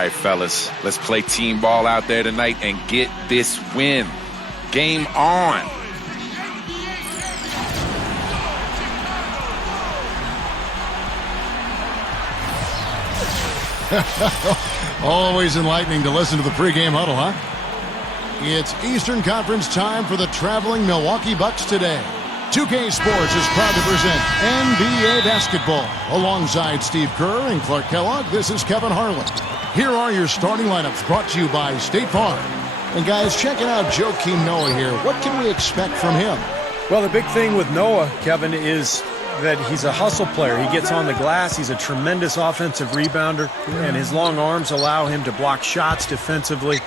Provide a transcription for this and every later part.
right, fellas, let's play team ball out there tonight and get this win. Game on. Always enlightening to listen to the pregame huddle, huh? It's Eastern Conference time for the traveling Milwaukee Bucks today. 2K Sports is proud to present NBA basketball. Alongside Steve Kerr and Clark Kellogg, this is Kevin Harlan. Here are your starting lineups brought to you by State Farm. And guys, checking out Joakim Noah here. What can we expect from him? Well, the big thing with Noah, Kevin, is that he's a hustle player. He gets on the glass. He's a tremendous offensive rebounder, and his long arms allow him to block shots defensively,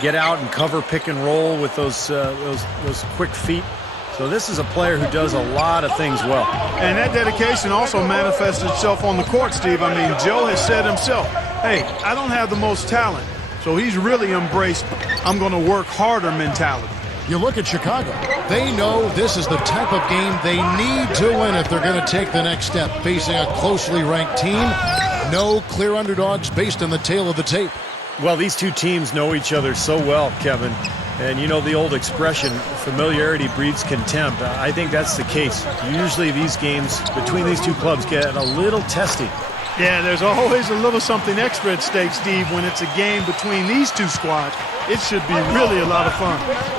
get out and cover pick and roll with those quick feet. So this is a player who does a lot of things well. And that dedication also manifests itself on the court, Steve. I mean, Joe has said himself, hey, I don't have the most talent. So he's really embraced, I'm going to work harder mentality. You look at Chicago. They know this is the type of game they need to win if they're going to take the next step. Facing a closely ranked team, no clear underdogs based on the tail of the tape. Well, these two teams know each other so well, Kevin. And you know the old expression, familiarity breeds contempt. I think that's the case. Usually these games between these two clubs get a little testy. Yeah, there's always a little something extra at stake, Steve, when it's a game between these two squads. It should be really a lot of fun.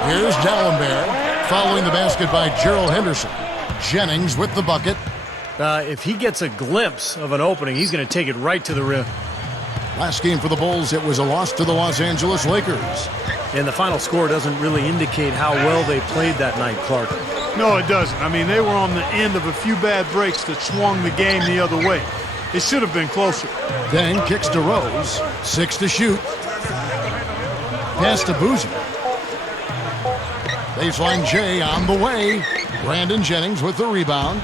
Here's Dallenberg following the basket by Gerald Henderson. Jennings with the bucket. If he gets a glimpse of an opening, he's going to take it right to the rim. Last game for the Bulls, it was a loss to the Los Angeles Lakers. And the final score doesn't really indicate how well they played that night, Clark. No, it doesn't. I mean, they were on the end of a few bad breaks that swung the game the other way. It should have been closer. Then kicks to Rose. 6 to shoot. Pass to Boozer. Baseline J on the way. Brandon Jennings with the rebound.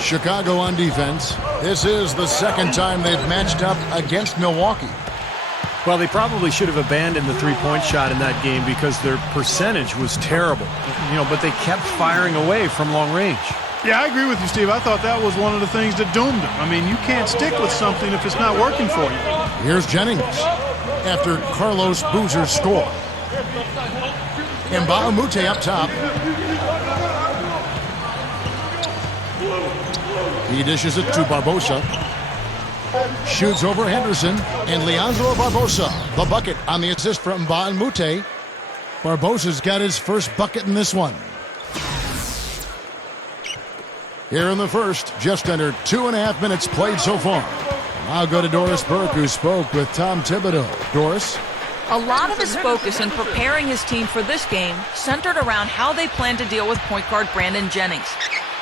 Chicago on defense. This is the second time they've matched up against Milwaukee. Well, they probably should have abandoned the three-point shot in that game because their percentage was terrible. You know, but they kept firing away from long range. Yeah, I agree with you, Steve. I thought that was one of the things that doomed them. I mean, you can't stick with something if it's not working for you. Here's Jennings after Carlos Boozer's score. Mbamute up top. He dishes it to Barbosa. Shoots over Henderson, and Leandro Barbosa, the bucket on the assist from Mbamute. Barbosa's got his first bucket in this one. Here in the first, just under 2.5 minutes played so far. I'll go to Doris Burke, who spoke with Tom Thibodeau. Doris? A lot of his focus in preparing his team for this game centered around how they plan to deal with point guard Brandon Jennings.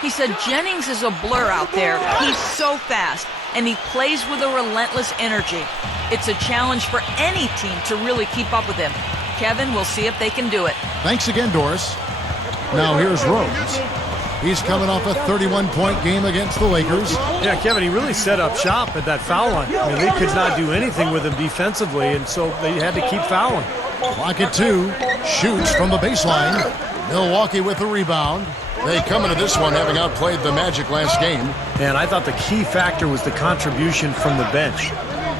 He said Jennings is a blur out there. He's so fast, and he plays with a relentless energy. It's a challenge for any team to really keep up with him. Kevin, we'll see if they can do it. Thanks again, Doris. Now here's Rose. He's coming off a 31-point game against the Lakers. Yeah, Kevin, he really set up shop at that foul line. I mean, they could not do anything with him defensively, and so they had to keep fouling. Clock at 2. Shoots from the baseline. Milwaukee with the rebound. They come into this one having outplayed the Magic last game. And I thought the key factor was the contribution from the bench.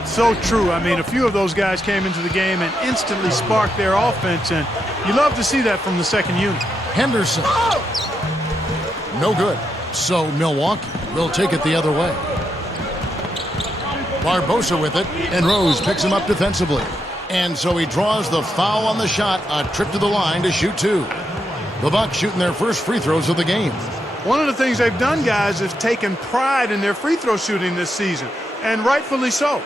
So true. I mean, a few of those guys came into the game and instantly sparked their offense, and you love to see that from the second unit. Henderson. No good. So Milwaukee will take it the other way. Barbosa with it, and Rose picks him up defensively. And so he draws the foul on the shot, a trip to the line to shoot 2. The Bucks shooting their first free throws of the game. One of the things they've done, guys, is taken pride in their free throw shooting this season, and rightfully so.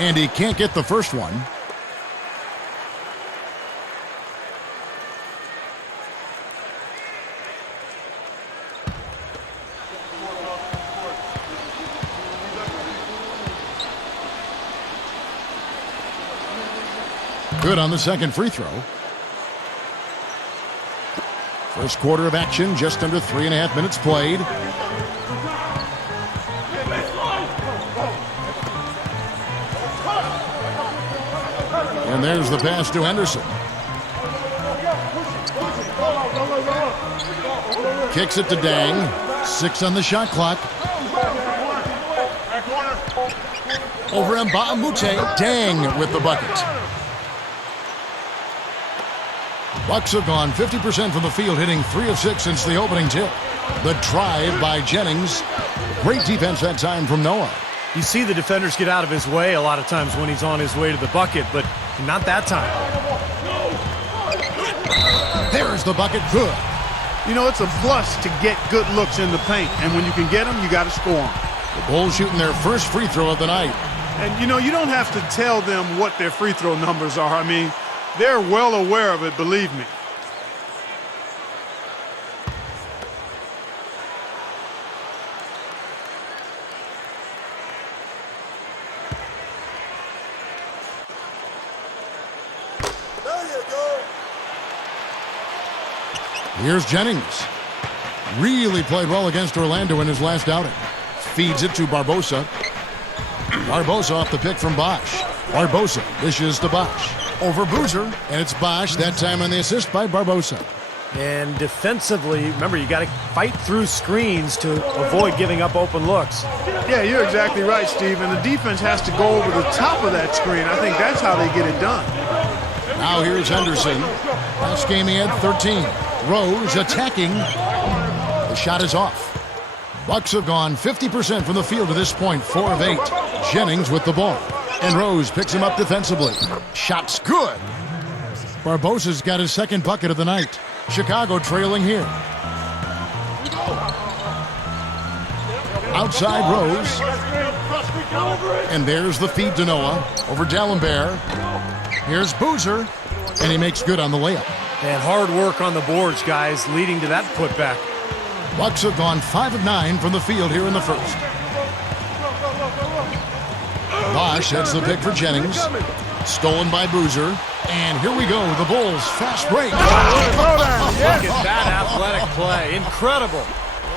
And he can't get the first one. Good on the second free throw. First quarter of action, just under 3.5 minutes played. And there's the pass to Henderson. Kicks it to Dang. 6 on the shot clock. Over Mbamute. Dang with the bucket. Bucks have gone 50% from the field, hitting 3 of 6 since the opening tip. The drive by Jennings. Great defense that time from Noah. You see the defenders get out of his way a lot of times when he's on his way to the bucket, but not that time. There's the bucket. Good. You know, it's a plus to get good looks in the paint, and when you can get them, you got to score them. The Bulls shooting their first free throw of the night. And, you know, you don't have to tell them what their free throw numbers are. I mean, they're well aware of it, believe me. Here's Jennings. Really played well against Orlando in his last outing. Feeds it to Barbosa. Barbosa off the pick from Bosh. Barbosa dishes to Bosh. Over Boozer, and it's Bosh, that time on the assist by Barbosa. And defensively, remember, you got to fight through screens to avoid giving up open looks. Yeah, you're exactly right, Steve. And the defense has to go over the top of that screen. I think that's how they get it done. Now here's Henderson. Last game he had 13. Rose attacking. The shot is off. Bucks have gone 50% from the field to this point, 4 of 8. Jennings with the ball. And Rose picks him up defensively. Shot's good. Barbosa's got his second bucket of the night. Chicago trailing here. Outside Rose. And there's the feed to Noah. Over D'Alembert. Here's Boozer. And he makes good on the layup. And hard work on the boards, guys, leading to that putback. Bucks have gone 5 of 9 from the field here in the first. Bosh heads the pick for Jennings. Stolen by Boozer. And here we go, the Bulls fast break. Look at that athletic play. Incredible.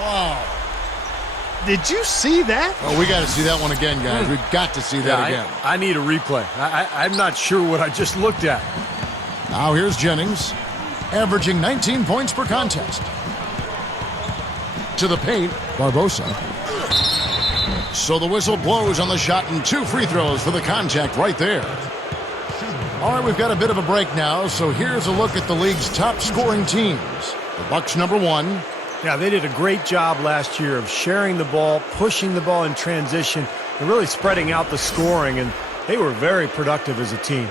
Wow. Did you see that? Oh, we got to see that one again, guys. We've got to see that again. I need a replay. I'm not sure what I just looked at. Now here's Jennings, averaging 19 points per contest. To the paint, Barbosa. So the whistle blows on the shot and 2 free throws for the contact right there. All right, we've got a bit of a break now, so here's a look at the league's top scoring teams. The Bucks number 1. Yeah, they did a great job last year of sharing the ball, pushing the ball in transition, and really spreading out the scoring, and they were very productive as a team.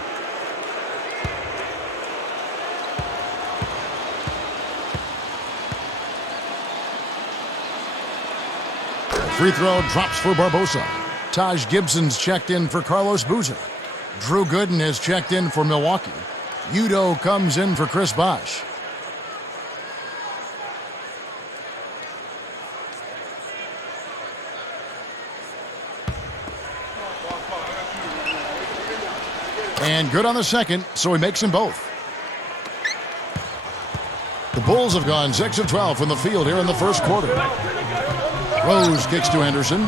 Free throw drops for Barbosa. Taj Gibson's checked in for Carlos Boozer. Drew Gooden has checked in for Milwaukee. Udo comes in for Chris Bosh. And good on the second, so he makes them both. The Bulls have gone 6 of 12 from the field here in the first quarter. Rose kicks to Henderson.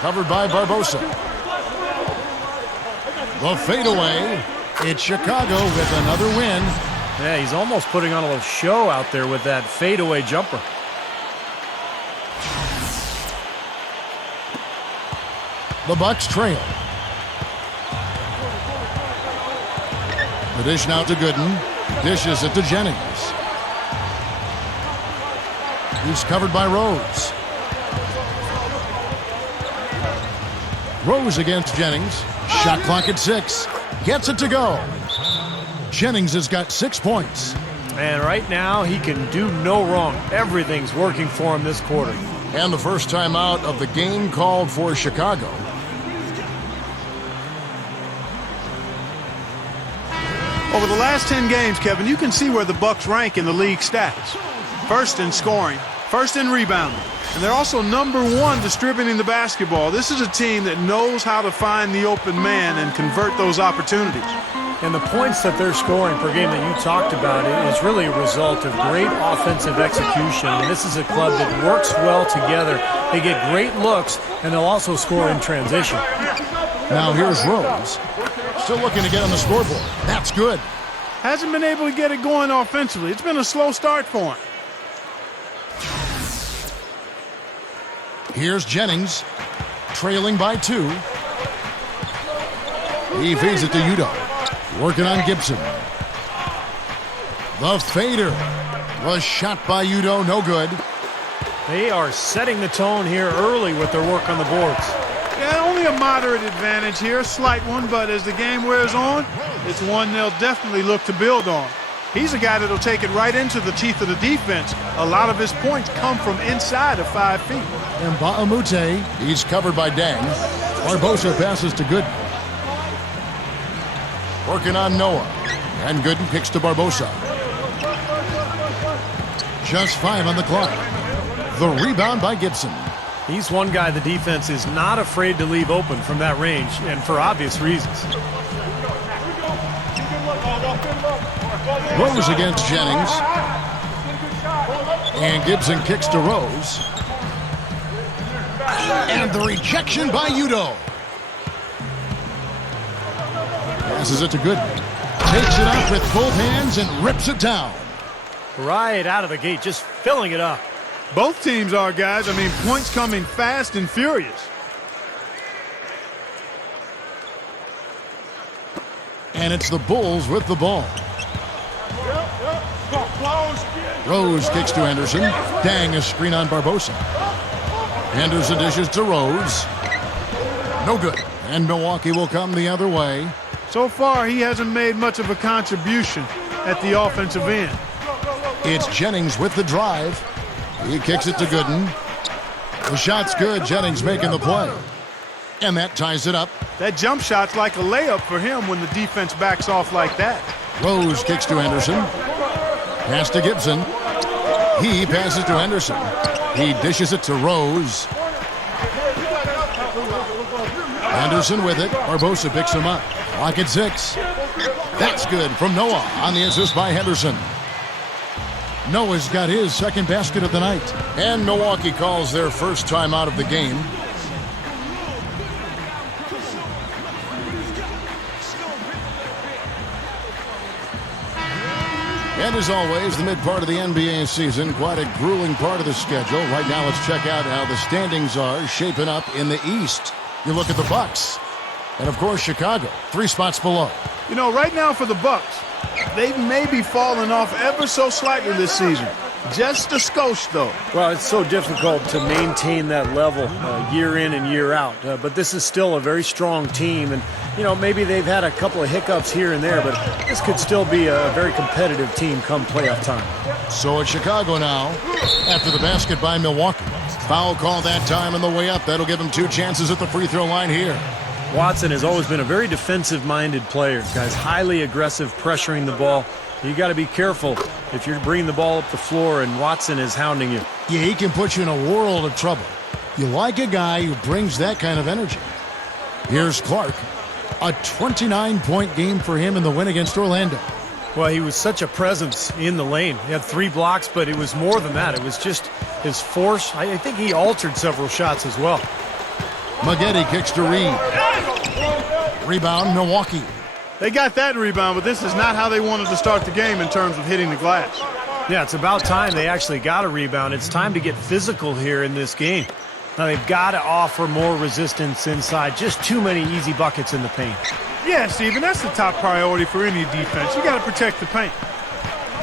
Covered by Barbosa. The fadeaway. It's Chicago with another win. Yeah, he's almost putting on a little show out there with that fadeaway jumper. The Bucks trail. The dish now to Gooden. Dishes it to Jennings. He's covered by Rose. Rose against Jennings. Shot clock at 6. Gets it to go. Jennings has got 6 points. And right now, he can do no wrong. Everything's working for him this quarter. And the first time out of the game called for Chicago. Over the last 10 games, Kevin, you can see where the Bucks rank in the league stats. First in scoring, first in rebounding, and they're also number 1 distributing the basketball. This is a team that knows how to find the open man and convert those opportunities. And the points that they're scoring per game that you talked about is really a result of great offensive execution. And this is a club that works well together. They get great looks, and they'll also score in transition. Now here's Rose. Still looking to get on the scoreboard. That's good. Hasn't been able to get it going offensively. It's been a slow start for him. Here's Jennings, trailing by 2. He feeds it to Udo, working on Gibson. The fader was shot by Udo, no good. They are setting the tone here early with their work on the boards. Yeah, only a moderate advantage here, a slight one, but as the game wears on, it's one they'll definitely look to build on. He's a guy that'll take it right into the teeth of the defense. A lot of his points come from inside of 5 feet. And Ba'amute, he's covered by Dang. Barbosa passes to Gooden. Working on Noah. And Gooden kicks to Barbosa. Just 5 on the clock. The rebound by Gibson. He's one guy the defense is not afraid to leave open from that range, and for obvious reasons. Rose against Jennings. And Gibson kicks to Rose. And the rejection by Udo. Passes it to Gooden. Takes it up with both hands and rips it down. Right out of the gate, just filling it up. Both teams are, guys. I mean, points coming fast and furious. And it's the Bulls with the ball. Rose kicks to Henderson. Dang, a screen on Barbosa. Henderson dishes to Rose. No good. And Milwaukee will come the other way. So far, he hasn't made much of a contribution at the offensive end. It's Jennings with the drive. He kicks it to Gooden. The shot's good. Jennings making the play. And that ties it up. That jump shot's like a layup for him when the defense backs off like that. Rose kicks to Henderson. Pass to Gibson. He passes to Henderson. He dishes it to Rose. Henderson with it. Barbosa picks him up. Clock at 6. That's good from Noah on the assist by Henderson. Noah's got his second basket of the night. And Milwaukee calls their first time out of the game. And as always, the mid part of the NBA season, quite a grueling part of the schedule. Right now, let's check out how the standings are shaping up in the East. You look at the Bucks. And, of course, Chicago, 3 spots below. You know, right now for the Bucks, they've maybe fallen off ever so slightly this season. Just a skosh, though. Well, it's so difficult to maintain that level year in and year out. But this is still a very strong team. And, you know, maybe they've had a couple of hiccups here and there, but this could still be a very competitive team come playoff time. So it's Chicago now after the basket by Milwaukee. Foul call that time on the way up. That'll give him 2 chances at the free throw line here. Watson has always been a very defensive-minded player. Guy's highly aggressive, pressuring the ball. You got to be careful if you're bringing the ball up the floor and Watson is hounding you. Yeah, he can put you in a world of trouble. You like a guy who brings that kind of energy. Here's Clark. A 29-point game for him in the win against Orlando. Well, he was such a presence in the lane. He had 3 blocks, but it was more than that. It was just his force. I think he altered several shots as well. Maggette kicks to Reed. Rebound, Milwaukee. They got that rebound, but this is not how they wanted to start the game in terms of hitting the glass. Yeah, it's about time they actually got a rebound. It's time to get physical here in this game. Now they've got to offer more resistance inside. Just too many easy buckets in the paint. Yeah, Steven, that's the top priority for any defense. You got to protect the paint.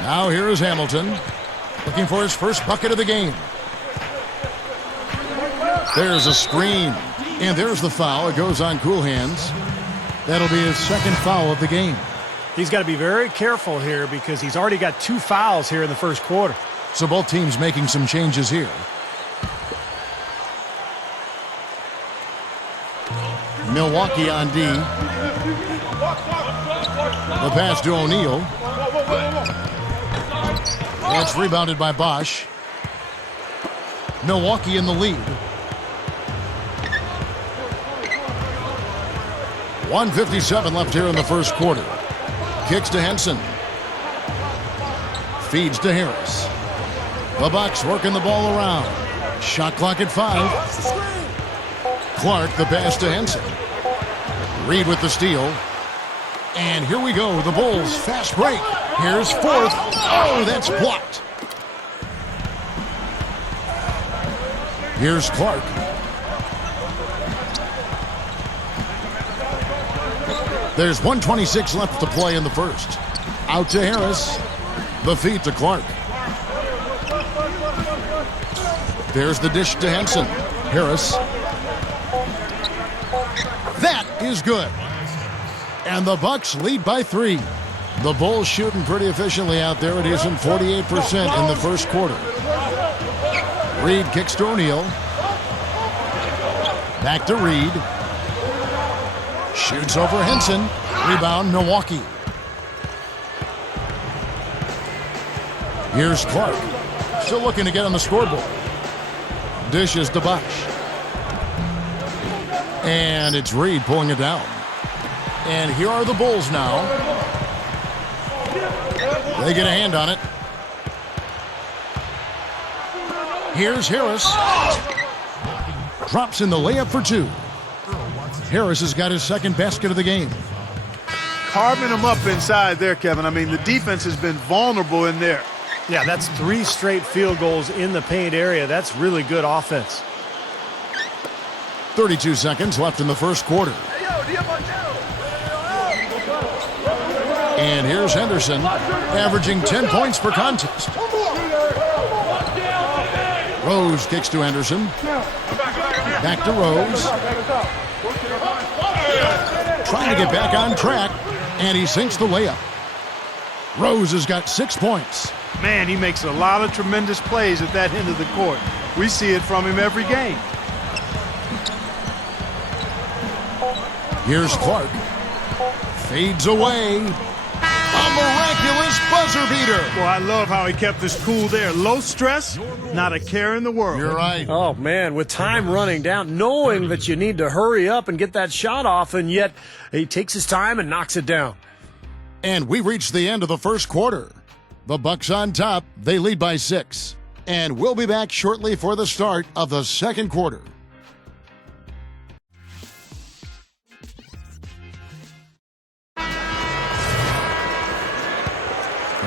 Now here is Hamilton, looking for his first bucket of the game. There's a screen, and there's the foul. It goes on Cool Hands. That'll be his second foul of the game. He's got to be very careful here because he's already got 2 fouls here in the first quarter. So both teams making some changes here. Milwaukee on D. The pass to O'Neal. It's rebounded by Bosh. Milwaukee in the lead. 1:57 left here in the first quarter. Kicks to Henson. Feeds to Harris. The Bucks working the ball around. Shot clock at 5. Clark the pass to Henson. Reed with the steal. And here we go, the Bulls fast break. Here's fourth. Oh, that's blocked. Here's Clark. There's 1:26 left to play in the first. Out to Harris. The feed to Clark. There's the dish to Henson. Harris. That is good. And the Bucks lead by 3. The Bulls shooting pretty efficiently out there. It is in 48% in the first quarter. Reed kicks to O'Neal. Back to Reed. Shoots over Henson. Rebound, Milwaukee. Here's Clark. Still looking to get on the scoreboard. Dishes to Bosh. And it's Reed pulling it down. And here are the Bulls now. They get a hand on it. Here's Harris. Drops in the layup for 2. Harris has got his second basket of the game. Carving them up inside there, Kevin. I mean, the defense has been vulnerable in there. Yeah, that's 3 straight field goals in the paint area. That's really good offense. 32 seconds left in the first quarter. And here's Henderson, averaging 10 points per contest. Rose kicks to Henderson. Back to Rose. Trying to get back on track, and he sinks the layup. Rose has got 6 points. Man, he makes a lot of tremendous plays at that end of the court. We see it from him every game. Here's Clark. Fades away. A miraculous buzzer beater. Well, I love how he kept his cool there. Low stress, not a care in the world. You're right. Oh, man, with time running down, knowing that you need to hurry up and get that shot off, and yet he takes his time and knocks it down. And we reach the end of the first quarter. The Bucks on top. They lead by 6. And we'll be back shortly for the start of the second quarter.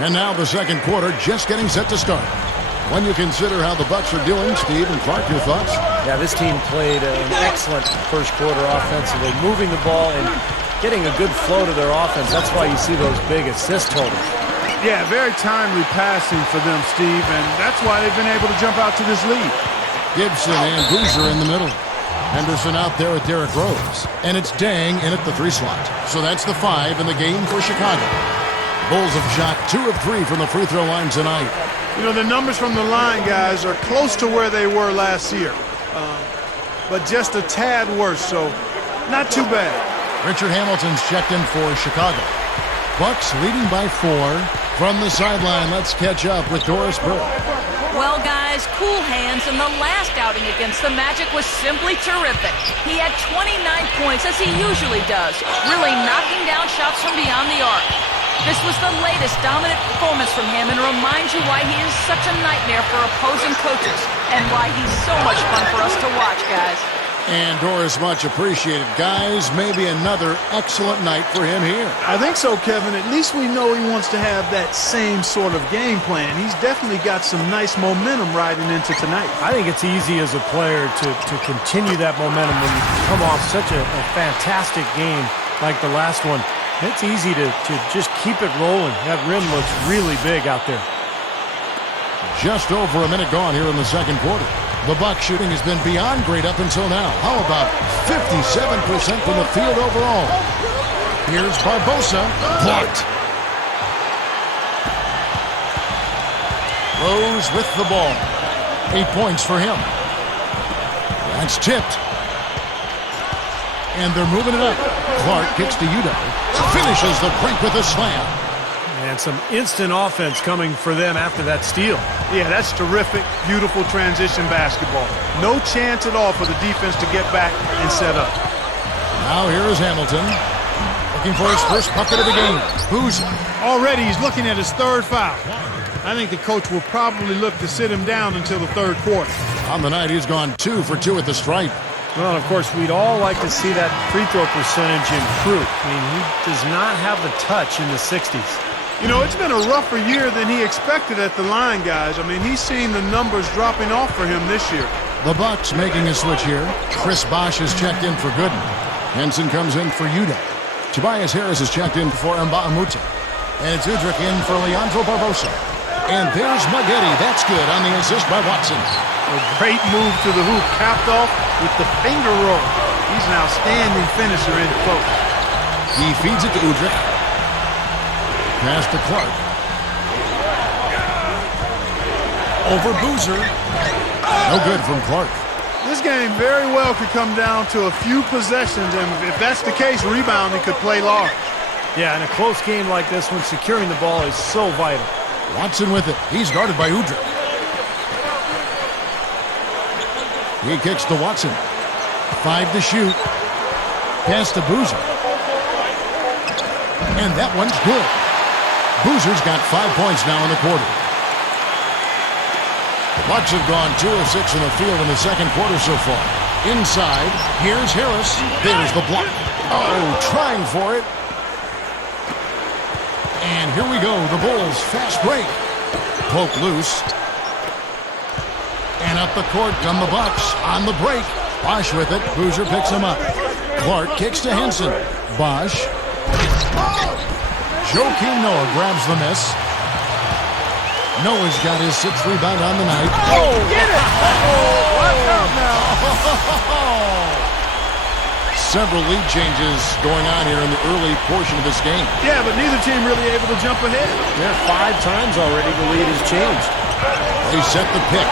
And now the second quarter just getting set to start. When you consider how the Bucks are doing, Steve and Clark, your thoughts? Yeah, this team played an excellent first quarter offensively, moving the ball and getting a good flow to their offense. That's why you see those big assist totals. Yeah, very timely passing for them, Steve, and that's why they've been able to jump out to this lead. Gibson and Boozer in the middle. Henderson out there with Derrick Rose. And it's Dang in at the 3 slot. So that's the 5 in the game for Chicago. Bulls have shot 2 of 3 from the free throw line tonight. You know, the numbers from the line, guys, are close to where they were last year. But just a tad worse, so not too bad. Richard Hamilton's checked in for Chicago. Bucks leading by 4. From the sideline, let's catch up with Doris Burke. Well, guys, cool hands, and the last outing against the Magic was simply terrific. He had 29 points, as he usually does, really knocking down shots from beyond the arc. This was the latest dominant performance from him and reminds you why he is such a nightmare for opposing coaches and why he's so much fun for us to watch, guys. And Doris, much appreciated. Guys, maybe another excellent night for him here. I think so, Kevin. At least we know he wants to have that same sort of game plan. He's definitely got some nice momentum riding into tonight. I think it's easy as a player to continue that momentum when you come off such a fantastic game like the last one. It's easy to just keep it rolling. That rim looks really big out there. Just over a minute gone here in the second quarter. The Bucks shooting has been beyond great up until now. How about 57% from the field overall? Here's Barbosa. Blocked. Rose with the ball. 8 points for him. That's tipped. And they're moving it up. Clark kicks to Udo. Finishes the break with a slam. And some instant offense coming for them after that steal. Yeah, that's terrific, beautiful transition basketball. No chance at all for the defense to get back and set up. Now here is Hamilton. Looking for his first bucket of the game. Boozer. Already he's looking at his 3rd foul. I think the coach will probably look to sit him down until the 3rd quarter. On the night, he's gone 2 for 2 at the stripe. Well, and of course, we'd all like to see that free throw percentage improve. I mean, he does not have the touch in the 60s. You know, it's been a rougher year than he expected at the line, guys. I mean, he's seen the numbers dropping off for him this year. The Bucks making a switch here. Chris Bosh is checked in for Gooden. Henson comes in for Uda. Tobias Harris is checked in for Mba'amoute. And it's Udrich in for Leandro Barbosa. And there's Maggette. That's good on the assist by Watson. A great move to the hoop, capped off with the finger roll. He's an outstanding finisher in close. He feeds it to Udrich. Pass to Clark. Over Boozer. No good from Clark. This game very well could come down to a few possessions, and if that's the case, rebounding could play large. Yeah, in a close game like this one, securing the ball is so vital. Watson with it. He's guarded by Udrich. He kicks to Watson. 5 to shoot. Pass to Boozer. And that one's good. Boozer's got 5 points now in the quarter. The Bucks have gone 2 of 6 in the field in the second quarter so far. Inside, here's Harris. There's the block. Oh, trying for it. And here we go. The Bulls fast break. Poke loose. And up the court come the Bucks on the break. Bosh with it. Boozer picks him up. Clark kicks to Henson. Bosh. Joakim Noah grabs the miss. Noah's got his 6th rebound on the night. Oh, get it! Watch out now. Several lead changes going on here in the early portion of this game. Yeah, but neither team really able to jump ahead. Yeah, 5 times already the lead has changed. They set the pick.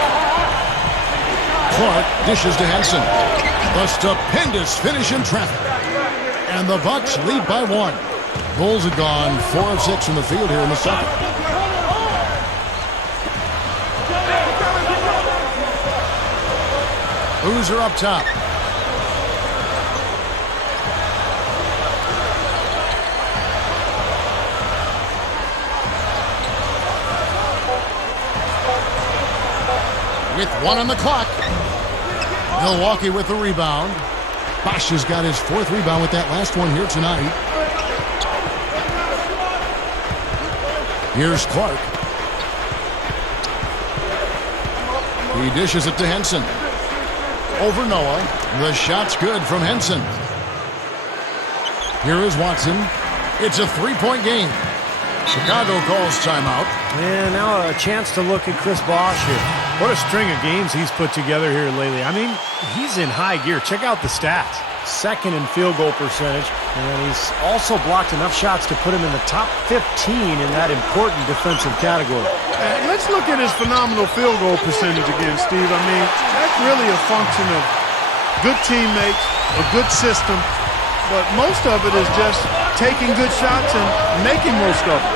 Clark dishes to Henson. The stupendous finish in traffic. And the Bucks lead by 1. Bulls had gone 4 of 6 from the field here in the second. Boozer up top. With 1 on the clock. Milwaukee with the rebound. Bosh has got his 4th rebound with that last one here tonight. Here's Clark. He dishes it to Henson. Over Noah. The shot's good from Henson. Here is Watson. It's a 3-point game. Chicago calls timeout. And now a chance to look at Chris Bosh here. What a string of games he's put together here lately. I mean, he's in high gear. Check out the stats. 2nd in field goal percentage, and he's also blocked enough shots to put him in the top 15 in that important defensive category. Let's look at his phenomenal field goal percentage again, Steve. I mean, that's really a function of good teammates, a good system, but most of it is just taking good shots and making most of them.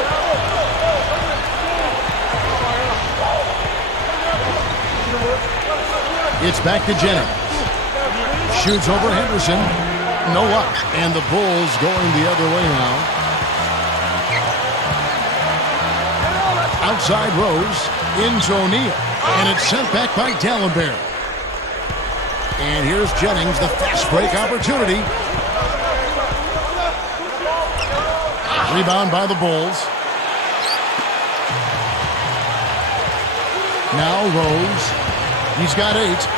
It's back to Jennings. Shoots over Henderson. No luck. And the Bulls going the other way now. Outside Rose. Into O'Neal. And it's sent back by D'Alembert. And here's Jennings, the fast break opportunity. Rebound by the Bulls. Now Rose. He's got 8.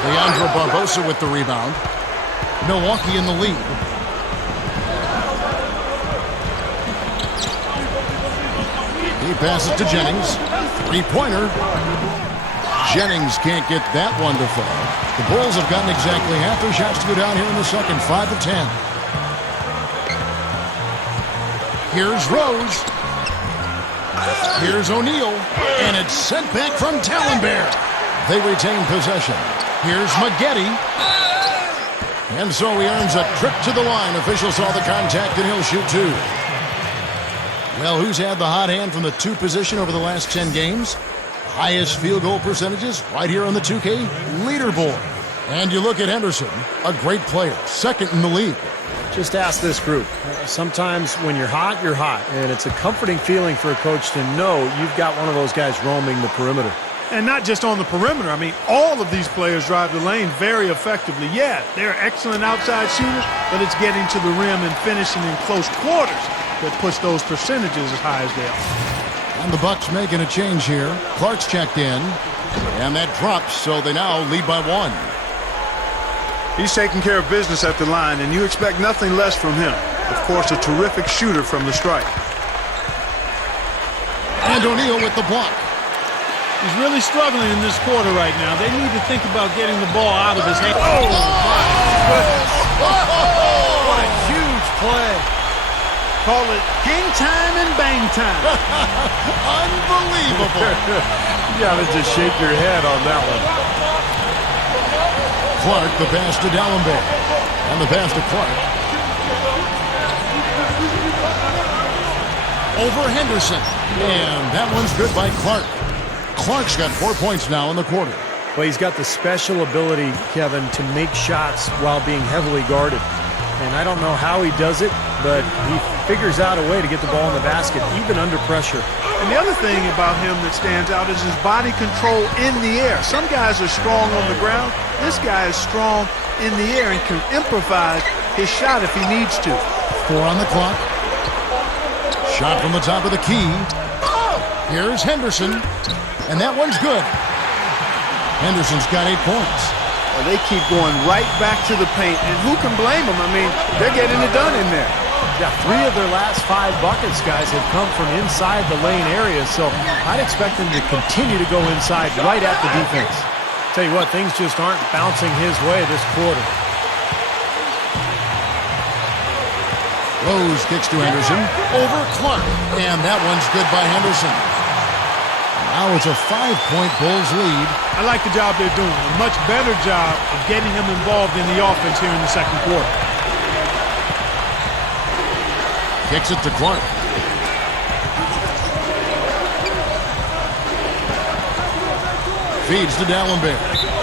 Leandro Barbosa with the rebound. Milwaukee in the lead. He passes to Jennings. 3-pointer. Jennings can't get that one to fall. The Bulls have gotten exactly half their shots to go down here in the second. 5 of 10. Here's Rose. Here's O'Neal. And it's sent back from D'Alembert. They retain possession. Here's Maggette. And so he earns a trip to the line. Official saw the contact, and he'll shoot 2. Well, who's had the hot hand from the 2 position over the last 10 games? Highest field goal percentages right here on the 2K leaderboard. And you look at Henderson, a great player, 2nd in the league. Just ask this group. Sometimes when you're hot, you're hot. And it's a comforting feeling for a coach to know you've got one of those guys roaming the perimeter. And not just on the perimeter. I mean, all of these players drive the lane very effectively. Yeah, they're excellent outside shooters, but it's getting to the rim and finishing in close quarters that puts those percentages as high as they are. And the Bucks making a change here. Clark's checked in, and that drops, so they now lead by 1. He's taking care of business at the line, and you expect nothing less from him. Of course, a terrific shooter from the stripe. And O'Neal with the block. He's really struggling in this quarter right now. They need to think about getting the ball out of his hand. Oh, my goodness. What a huge play. Call it hang time and bang time. Unbelievable. You gotta just shake your head on that one. Clark, the pass to Dallenberg. And the pass to Clark. Over Henderson. And that one's good by Clark. Clark's got 4 points now in the quarter. Well, he's got the special ability, Kevin, to make shots while being heavily guarded. And I don't know how he does it, but he figures out a way to get the ball in the basket, even under pressure. And the other thing about him that stands out is his body control in the air. Some guys are strong on the ground. This guy is strong in the air and can improvise his shot if he needs to. 4 on the clock. Shot from the top of the key. Here's Henderson. And that one's good. Henderson's got 8 points. Well, they keep going right back to the paint, and who can blame them? I mean, they're getting it done in there. Yeah, 3 of their last 5 buckets, guys, have come from inside the lane area, so I'd expect them to continue to go inside right at the defense. Tell you what, things just aren't bouncing his way this quarter. Rose kicks to Henderson. Over Clark. And that one's good by Henderson. Now it's a 5-point Bulls lead. I like the job they're doing. A much better job of getting him involved in the offense here in the second quarter. Kicks it to Clark. Feeds to Dallenberg.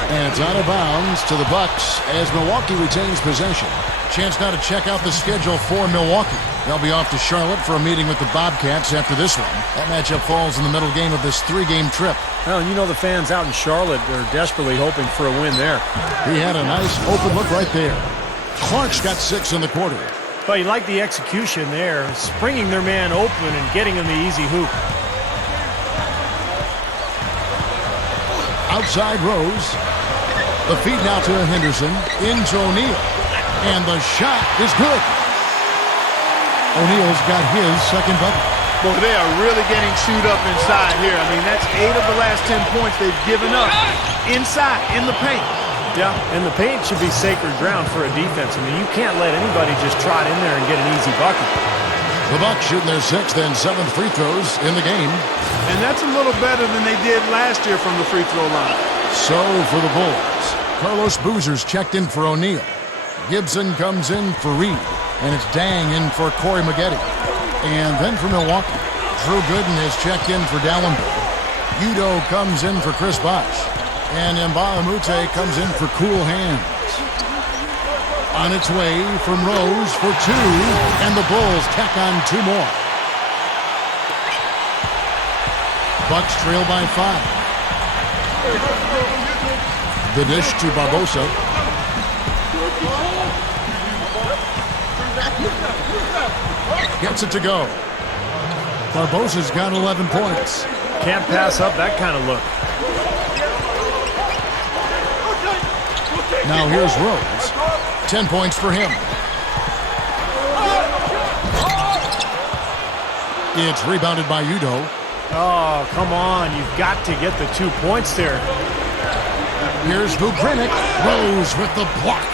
And it's out of bounds to the Bucks as Milwaukee retains possession. Chance now to check out the schedule for Milwaukee. They'll be off to Charlotte for a meeting with the Bobcats after this one. That matchup falls in the middle game of this 3-game trip. Well, you know the fans out in Charlotte are desperately hoping for a win there. He had a nice open look right there. Clark's got 6 in the quarter. But you like the execution there, springing their man open and getting him the easy hoop. Outside Rose. The feed now to Henderson. Into O'Neal. And the shot is good. O'Neal's got his second bucket. Boy, they are really getting chewed up inside here. I mean, that's 8 of the last 10 points they've given up inside, in the paint. Yeah, and the paint should be sacred ground for a defense. I mean, you can't let anybody just trot in there and get an easy bucket. The Bucks shooting their 6th and 7th free throws in the game. And that's a little better than they did last year from the free throw line. So for the Bulls, Carlos Boozer's checked in for O'Neal. Gibson comes in for Reed. And it's Dang in for Corey Maggette. And then for Milwaukee, Drew Gooden has checked in for Dallenberg. Udo comes in for Chris Bosh. And Mbamute comes in for Cool Hands. On its way from Rose for 2. And the Bulls tack on 2 more. Bucks trail by 5. The dish to Barbosa. Gets it to go. Barbosa's got 11 points. Can't pass up that kind of look. Now here's Rose. 10 points for him. It's rebounded by Udo. Oh, come on. You've got to get the 2 points there. Here's Vukrinic. Rose with the block.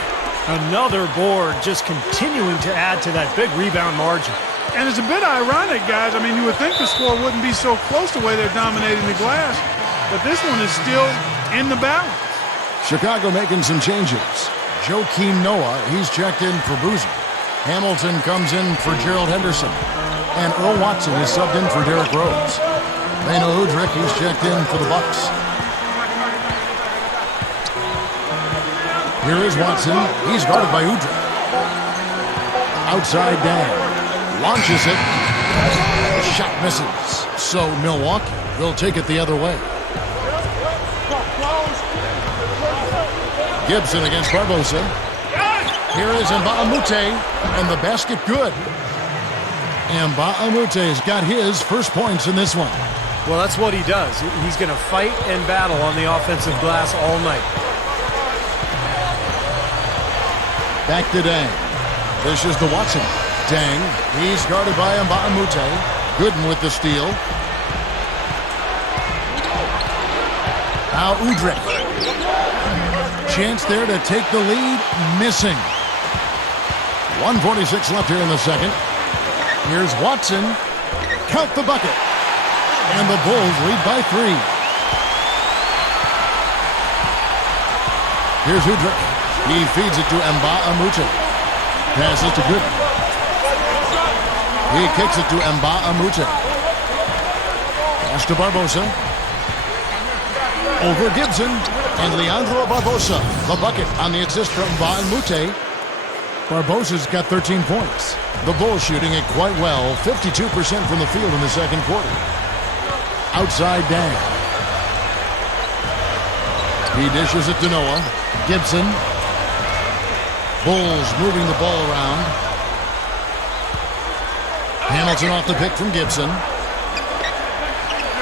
Another board, just continuing to add to that big rebound margin. And it's a bit ironic, guys. I mean, you would think the score wouldn't be so close the way they're dominating the glass, but this one is still in the balance. Chicago making some changes. Joakim Noah, he's checked in for Boozer. Hamilton comes in for Gerald Henderson. And Earl Watson is subbed in for Derrick Rose. Beno Udrih, he's checked in for the Bucks. Here is Watson. He's guarded by Udrih. Outside Dang. Launches it. Shot misses. So Milwaukee will take it the other way. Gibson against Barbosa. Here is Mbamute, and the basket good. Mbamute has got his first points in this one. Well, that's what he does. He's going to fight and battle on the offensive glass all night. Back to Dang. This is the Watson. Dang. He's guarded by Mbamute. Gooden with the steal. Now Udrih. Chance there to take the lead. Missing. 1:46 left here in the second. Here's Watson. Count the bucket. And the Bulls lead by 3. Here's Udrih. He feeds it to Mbamute. Passes to Gooden. He kicks it to Mbamute. Pass to Barbosa. Over Gibson. And Leandro Barbosa. The bucket on the assist from Mbamute. Barbosa's got 13 points. The Bulls shooting it quite well. 52% from the field in the second quarter. Outside Dang. He dishes it to Noah. Gibson. Bulls moving the ball around. Hamilton off the pick from Gibson.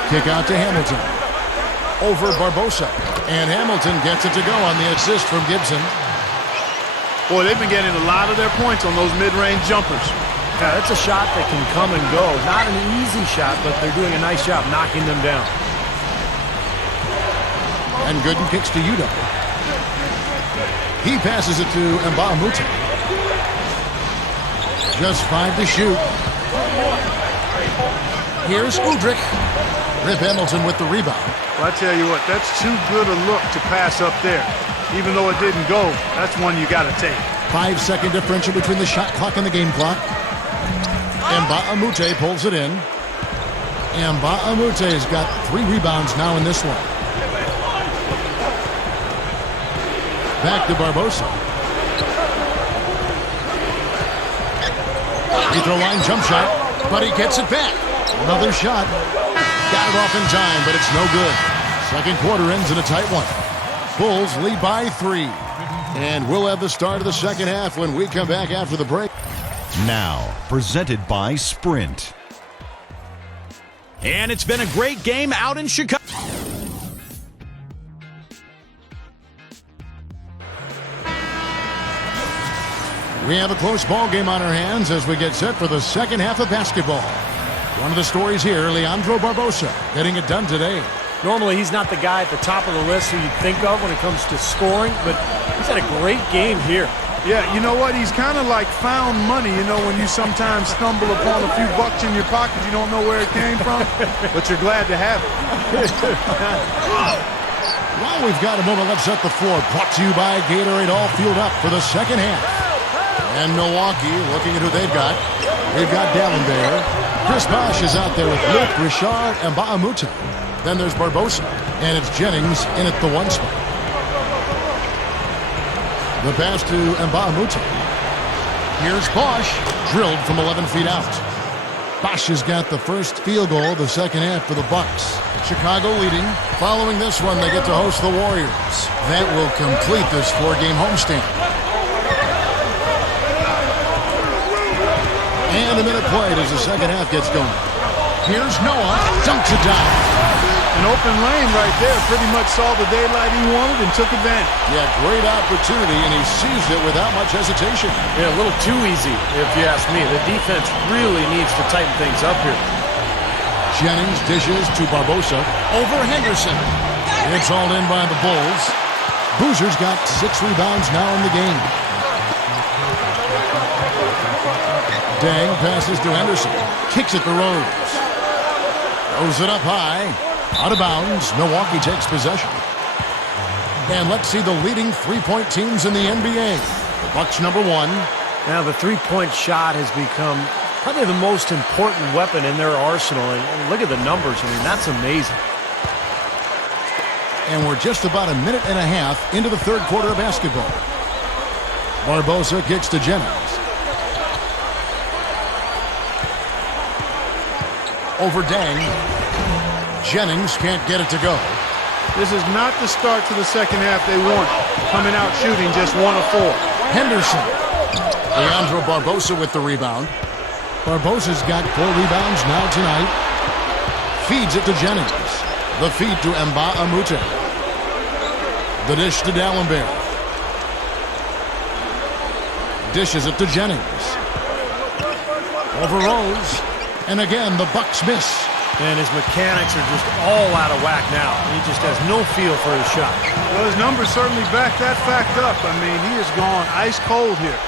Kick out to Hamilton. Over Barbosa. And Hamilton gets it to go on the assist from Gibson. Boy, they've been getting a lot of their points on those mid-range jumpers. Yeah, that's a shot that can come and go. Not an easy shot, but they're doing a nice job knocking them down. And Gooden kicks to Udo. He passes it to Mbamute. Just 5 to shoot. Here's Udrih. Rip Hamilton with the rebound. Well, I tell you what, that's too good a look to pass up there. Even though it didn't go, that's one you got to take. 5-second differential between the shot clock and the game clock. Mbamute pulls it in. Mbamute has got 3 rebounds now in this one. Back to Barbosa. Free throw line jump shot, but he gets it back. Another shot. Got it off in time, but it's no good. Second quarter ends in a tight one. Bulls lead by 3. And we'll have the start of the second half when we come back after the break. Now, presented by Sprint. And it's been a great game out in Chicago. We have a close ball game on our hands as we get set for the second half of basketball. One of the stories here, Leandro Barbosa getting it done today. Normally, he's not the guy at the top of the list who you'd think of when it comes to scoring, but he's had a great game here. Yeah, you know what? He's kind of like found money, you know, when you sometimes stumble upon a few bucks in your pocket, you don't know where it came from, but you're glad to have it. Well, we've got a moment. Let's set the floor. Brought to you by Gatorade, all fueled up for the second half. And Milwaukee, looking at who they've got. They've got Dallin there. Chris Bosh is out there with Luke, Richard, and Mbamute. Then there's Barbosa, and it's Jennings in at the 1 spot. The pass to Mbamute. Here's Bosh, drilled from 11 feet out. Bosh has got the first field goal of the second half for the Bucks. Chicago leading. Following this one, they get to host the Warriors. That will complete this 4-game homestand. And a minute played as the second half gets going. Here's Noah, dunks it down. An open lane right there, pretty much saw the daylight he wanted and took advantage. Yeah, great opportunity, and he seized it without much hesitation. Yeah, a little too easy, if you ask me. The defense really needs to tighten things up here. Jennings dishes to Barbosa. Over Henderson. It's all in by the Bulls. Boozer's got 6 rebounds now in the game. Dang passes to Henderson. Kicks it to Rose. Throws it up high. Out of bounds. Milwaukee takes possession. And let's see the leading three-point teams in the NBA. The Bucks #1. Now, the three-point shot has become probably the most important weapon in their arsenal. And look at the numbers. I mean, that's amazing. And we're just about a minute and a half into the third quarter of basketball. Barbosa kicks to Jennings. Over Dang. Jennings can't get it to go. This is not the start to the second half they want, coming out shooting just 1 of 4. Henderson. Leandro Barbosa with the rebound. Barbosa's got 4 rebounds now tonight. Feeds it to Jennings. The feed to Mbah-a-Moute. The dish to D'Alembert. Dishes it to Jennings. Over Rose. And again, the Bucks miss. And his mechanics are just all out of whack now. He just has no feel for his shot. Well, his numbers certainly back that fact up. I mean, he has gone ice cold here.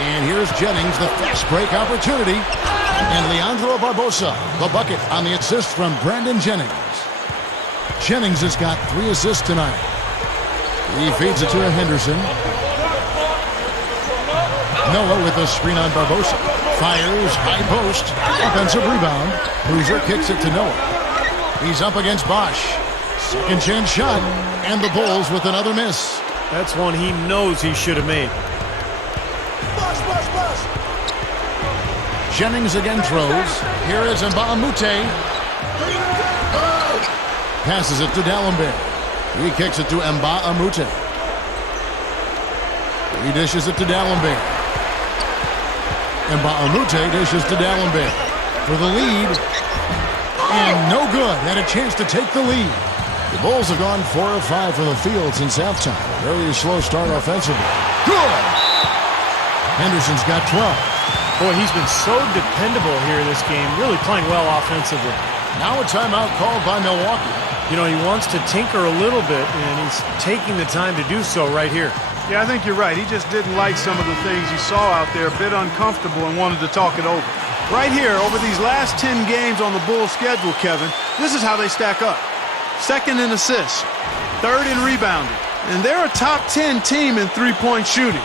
And here's Jennings, the fast break opportunity. And Leandro Barbosa, the bucket on the assist from Brandon Jennings. Jennings has got 3 assists tonight. He feeds it to Henderson. Noah with a screen on Barbosa. Fires, high post, offensive rebound. Boozer kicks it to Noah. He's up against Bosh. Second chance shot, and the Bulls with another miss. That's one he knows he should have made. Jennings again throws. Here is Mbah-a-Moute. Passes it to D'Alembert. He kicks it to Mbah-a-Moute. He dishes it to D'Alembert. Mbah-a-Moute dishes to D'Alembert for the lead. And no good. Had a chance to take the lead. The Bulls have gone 4 of 5 from the field since halftime. Very slow start offensively. Good! Henderson's got 12. Boy, he's been so dependable here this game, really playing well offensively. Now a timeout called by Milwaukee. You know, he wants to tinker a little bit, and he's taking the time to do so right here. Yeah, I think you're right. He just didn't like some of the things he saw out there, a bit uncomfortable, and wanted to talk it over. Right here, over these last 10 games on the Bulls schedule, Kevin, this is how they stack up. 2nd in assists, 3rd in rebounding, and they're a top 10 team in three-point shooting.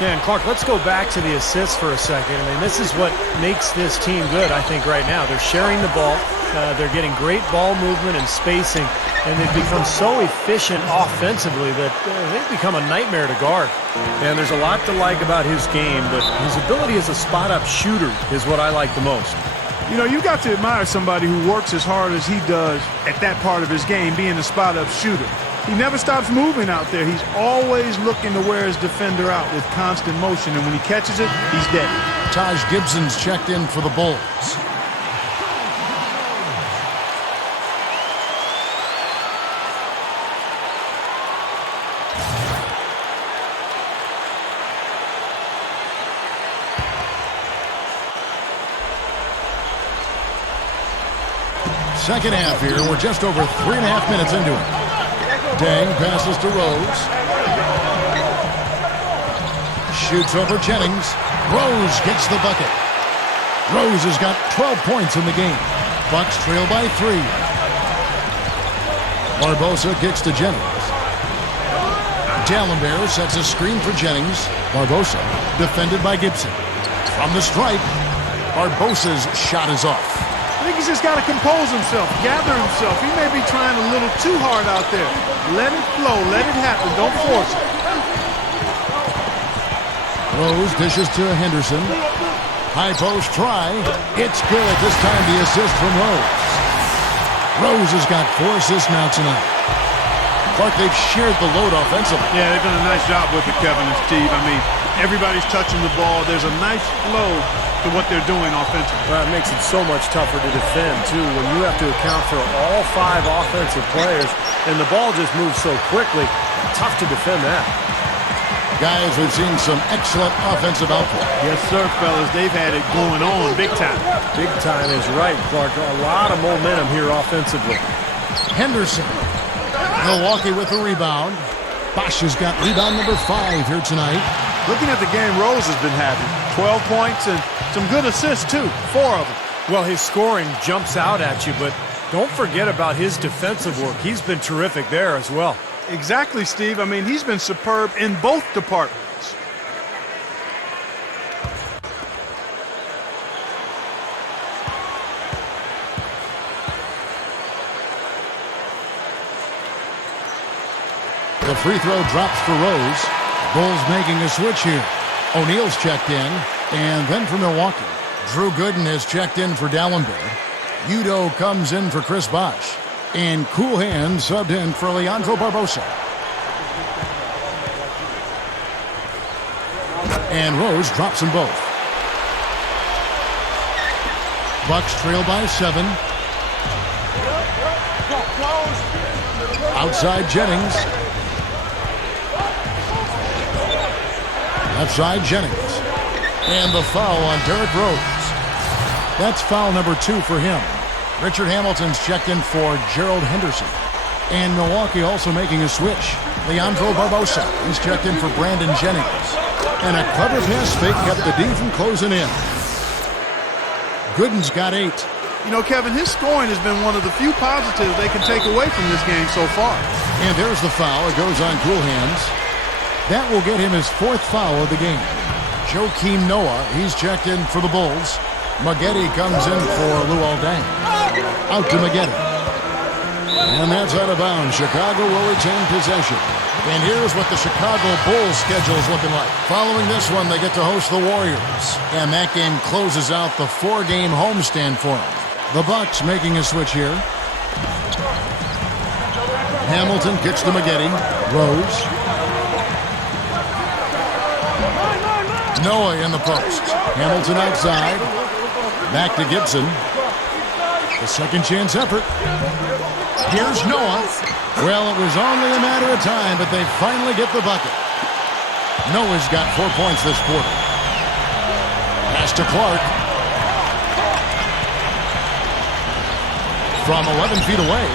Yeah, and Clark, let's go back to the assists for a second. I mean, this is what makes this team good, I think, right now. They're sharing the ball. They're getting great ball movement and spacing, and they've become so efficient offensively that they've become a nightmare to guard. And there's a lot to like about his game, but his ability as a spot-up shooter is what I like the most. You know, you've got to admire somebody who works as hard as he does at that part of his game, being a spot-up shooter. He never stops moving out there. He's always looking to wear his defender out with constant motion, and when he catches it, he's dead. Taj Gibson's checked in for the Bulls. Second half here. We're just over 3.5 minutes into it. Dang passes to Rose. Shoots over Jennings. Rose gets the bucket. Rose has got 12 points in the game. Bucks trail by 3. Barbosa kicks to Jennings. D'Alembert sets a screen for Jennings. Barbosa defended by Gibson. From the stripe, Barbosa's shot is off. I think he's just got to compose himself, gather himself. He may be trying a little too hard out there. Let it flow, let it happen, don't force it. Rose dishes to Henderson. High post try. It's good. This time the assist from Rose. Rose has got 4 assists now tonight. Clark, they've shared the load offensively. Yeah, they've done a nice job with it, Kevin and Steve. I mean, everybody's touching the ball. There's a nice flow to what they're doing offensively. Well, it makes it so much tougher to defend, too, when you have to account for all 5 offensive players, and the ball just moves so quickly. Tough to defend that. Guys, we've seen some excellent offensive output. Yes, sir, fellas. They've had it going on big time. Big time is right, Clark. A lot of momentum here offensively. Henderson. Milwaukee with the rebound. Bosh has got rebound number 5 here tonight. Looking at the game Rose has been having, 12 points and some good assists, too. 4 of them. Well, his scoring jumps out at you, but don't forget about his defensive work. He's been terrific there as well. Exactly, Steve. I mean, he's been superb in both departments. The free throw drops for Rose. Bulls making a switch here. O'Neal's checked in. And then for Milwaukee, Drew Gooden has checked in for D'Alembert. Udo comes in for Chris Bosh. And Cool Hand subbed in for Leandro Barbosa. And Rose drops them both. Bucks trail by 7. Outside Jennings. Left side Jennings. And the foul on Derrick Rose. That's foul number 2 for him. Richard Hamilton's checked in for Gerald Henderson. And Milwaukee also making a switch. Leandro Barbosa. He's checked in for Brandon Jennings. And a clever pass fake kept the D from closing in. Gooden's got 8. You know, Kevin, his scoring has been one of the few positives they can take away from this game so far. And there's the foul. It goes on Cool Hands. That will get him his 4th foul of the game. Joakim Noah, he's checked in for the Bulls. Maggette comes in for Luol Deng. Out to Maggette. And that's out of bounds. Chicago will retain possession. And here's what the Chicago Bulls schedule is looking like. Following this one, they get to host the Warriors. And that game closes out the 4-game homestand for them. The Bucks making a switch here. Hamilton kicks to Maggette. Rose. Noah in the post. Hamilton outside. Back to Gibson. The second chance effort. Here's Noah. Well, it was only a matter of time, but they finally get the bucket. Noah's got 4 points this quarter. Pass to Clark. From 11 feet away,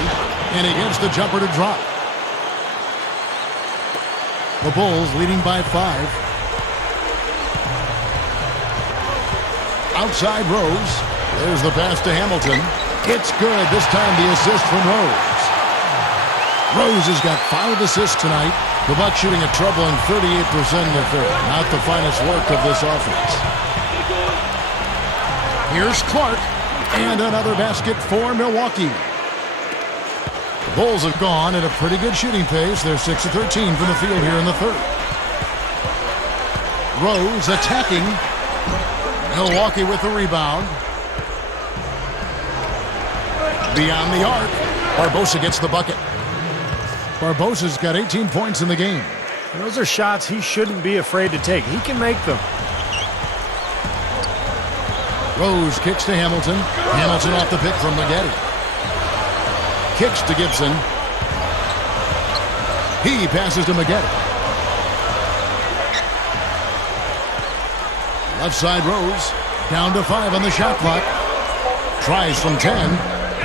and he gets the jumper to drop. The Bulls leading by 5. Outside Rose. There's the pass to Hamilton. It's good. This time the assist from Rose. Rose has got 5 assists tonight. The Bucks shooting a troubling 38% in the third. Not the finest work of this offense. Here's Clark. And another basket for Milwaukee. The Bulls have gone at a pretty good shooting pace. They're 6 of 13 from the field here in the third. Rose attacking. Milwaukee with the rebound. Beyond the arc. Barbosa gets the bucket. Barbosa's got 18 points in the game. And those are shots he shouldn't be afraid to take. He can make them. Rose kicks to Hamilton. Hamilton off the pick from Maggette. Kicks to Gibson. He passes to Maggette. Left side Rose. Down to 5 on the shot clock. Tries from 10.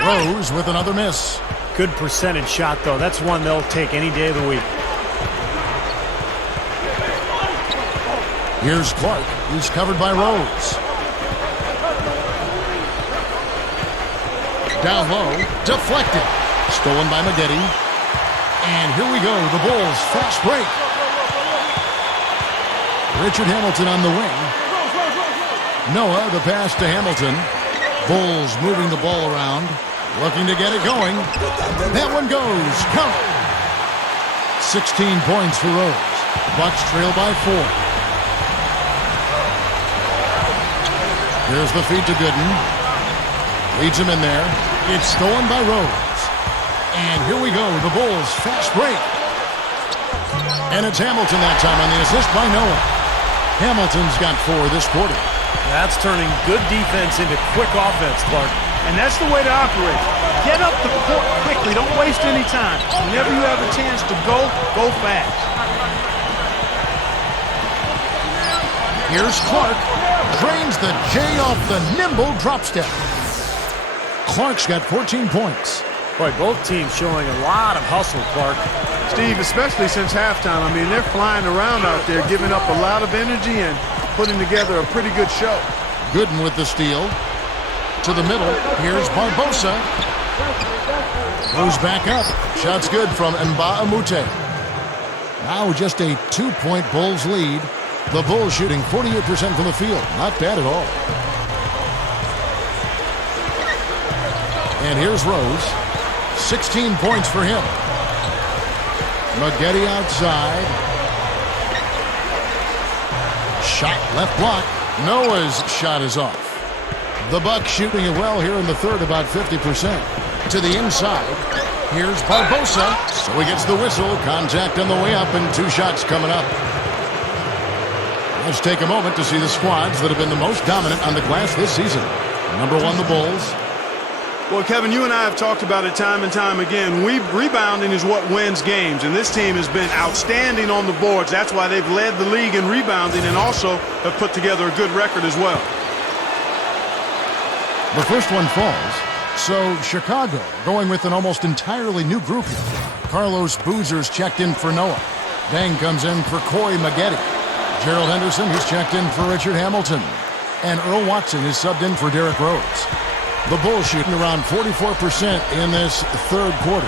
Rose with another miss. Good percentage shot, though. That's one they'll take any day of the week. Here's Clark. He's covered by Rose. Down low. Deflected. Stolen by Maggette. And here we go. The Bulls fast break. Richard Hamilton on the wing. Noah, the pass to Hamilton. Bulls moving the ball around. Looking to get it going. That one goes. Count. 16 points for Rose. Bucks trail by 4. Here's the feed to Gooden. Leads him in there. It's stolen by Rose. And here we go. The Bulls fast break. And it's Hamilton that time on the assist by Noah. Hamilton's got 4 this quarter. That's turning good defense into quick offense, Clark. And that's the way to operate. Get up the court quickly. Don't waste any time. Whenever you have a chance to go fast. Here's Clark. Drains the J off the nimble drop step. Clark's got 14 points. Boy, both teams showing a lot of hustle, Clark. Steve, especially since halftime. I mean, they're flying around out there, giving up a lot of energy and putting together a pretty good show. Gooden with the steal. To the middle. Here's Barbosa. Goes back up. Shot's good from Mbah-a-Moute. Now just a 2-point Bulls lead. The Bulls shooting 48% from the field. Not bad at all. And here's Rose. 16 points for him. Maggette outside. Shot left block. Noah's shot is off. The Bucks shooting it well here in the third, about 50%. To the inside. Here's Barbosa. So he gets the whistle. Contact on the way up and 2 shots coming up. Let's take a moment to see the squads that have been the most dominant on the glass this season. Number 1, the Bulls. Well, Kevin, you and I have talked about it time and time again. Rebounding is what wins games, and this team has been outstanding on the boards. That's why they've led the league in rebounding and also have put together a good record as well. The first one falls. So Chicago going with an almost entirely new group here. Carlos Boozer's checked in for Noah. Dang comes in for Corey Maggette. Gerald Henderson, he's checked in for Richard Hamilton. And Earl Watson is subbed in for Derrick Rose. The Bulls shooting around 44% in this third quarter.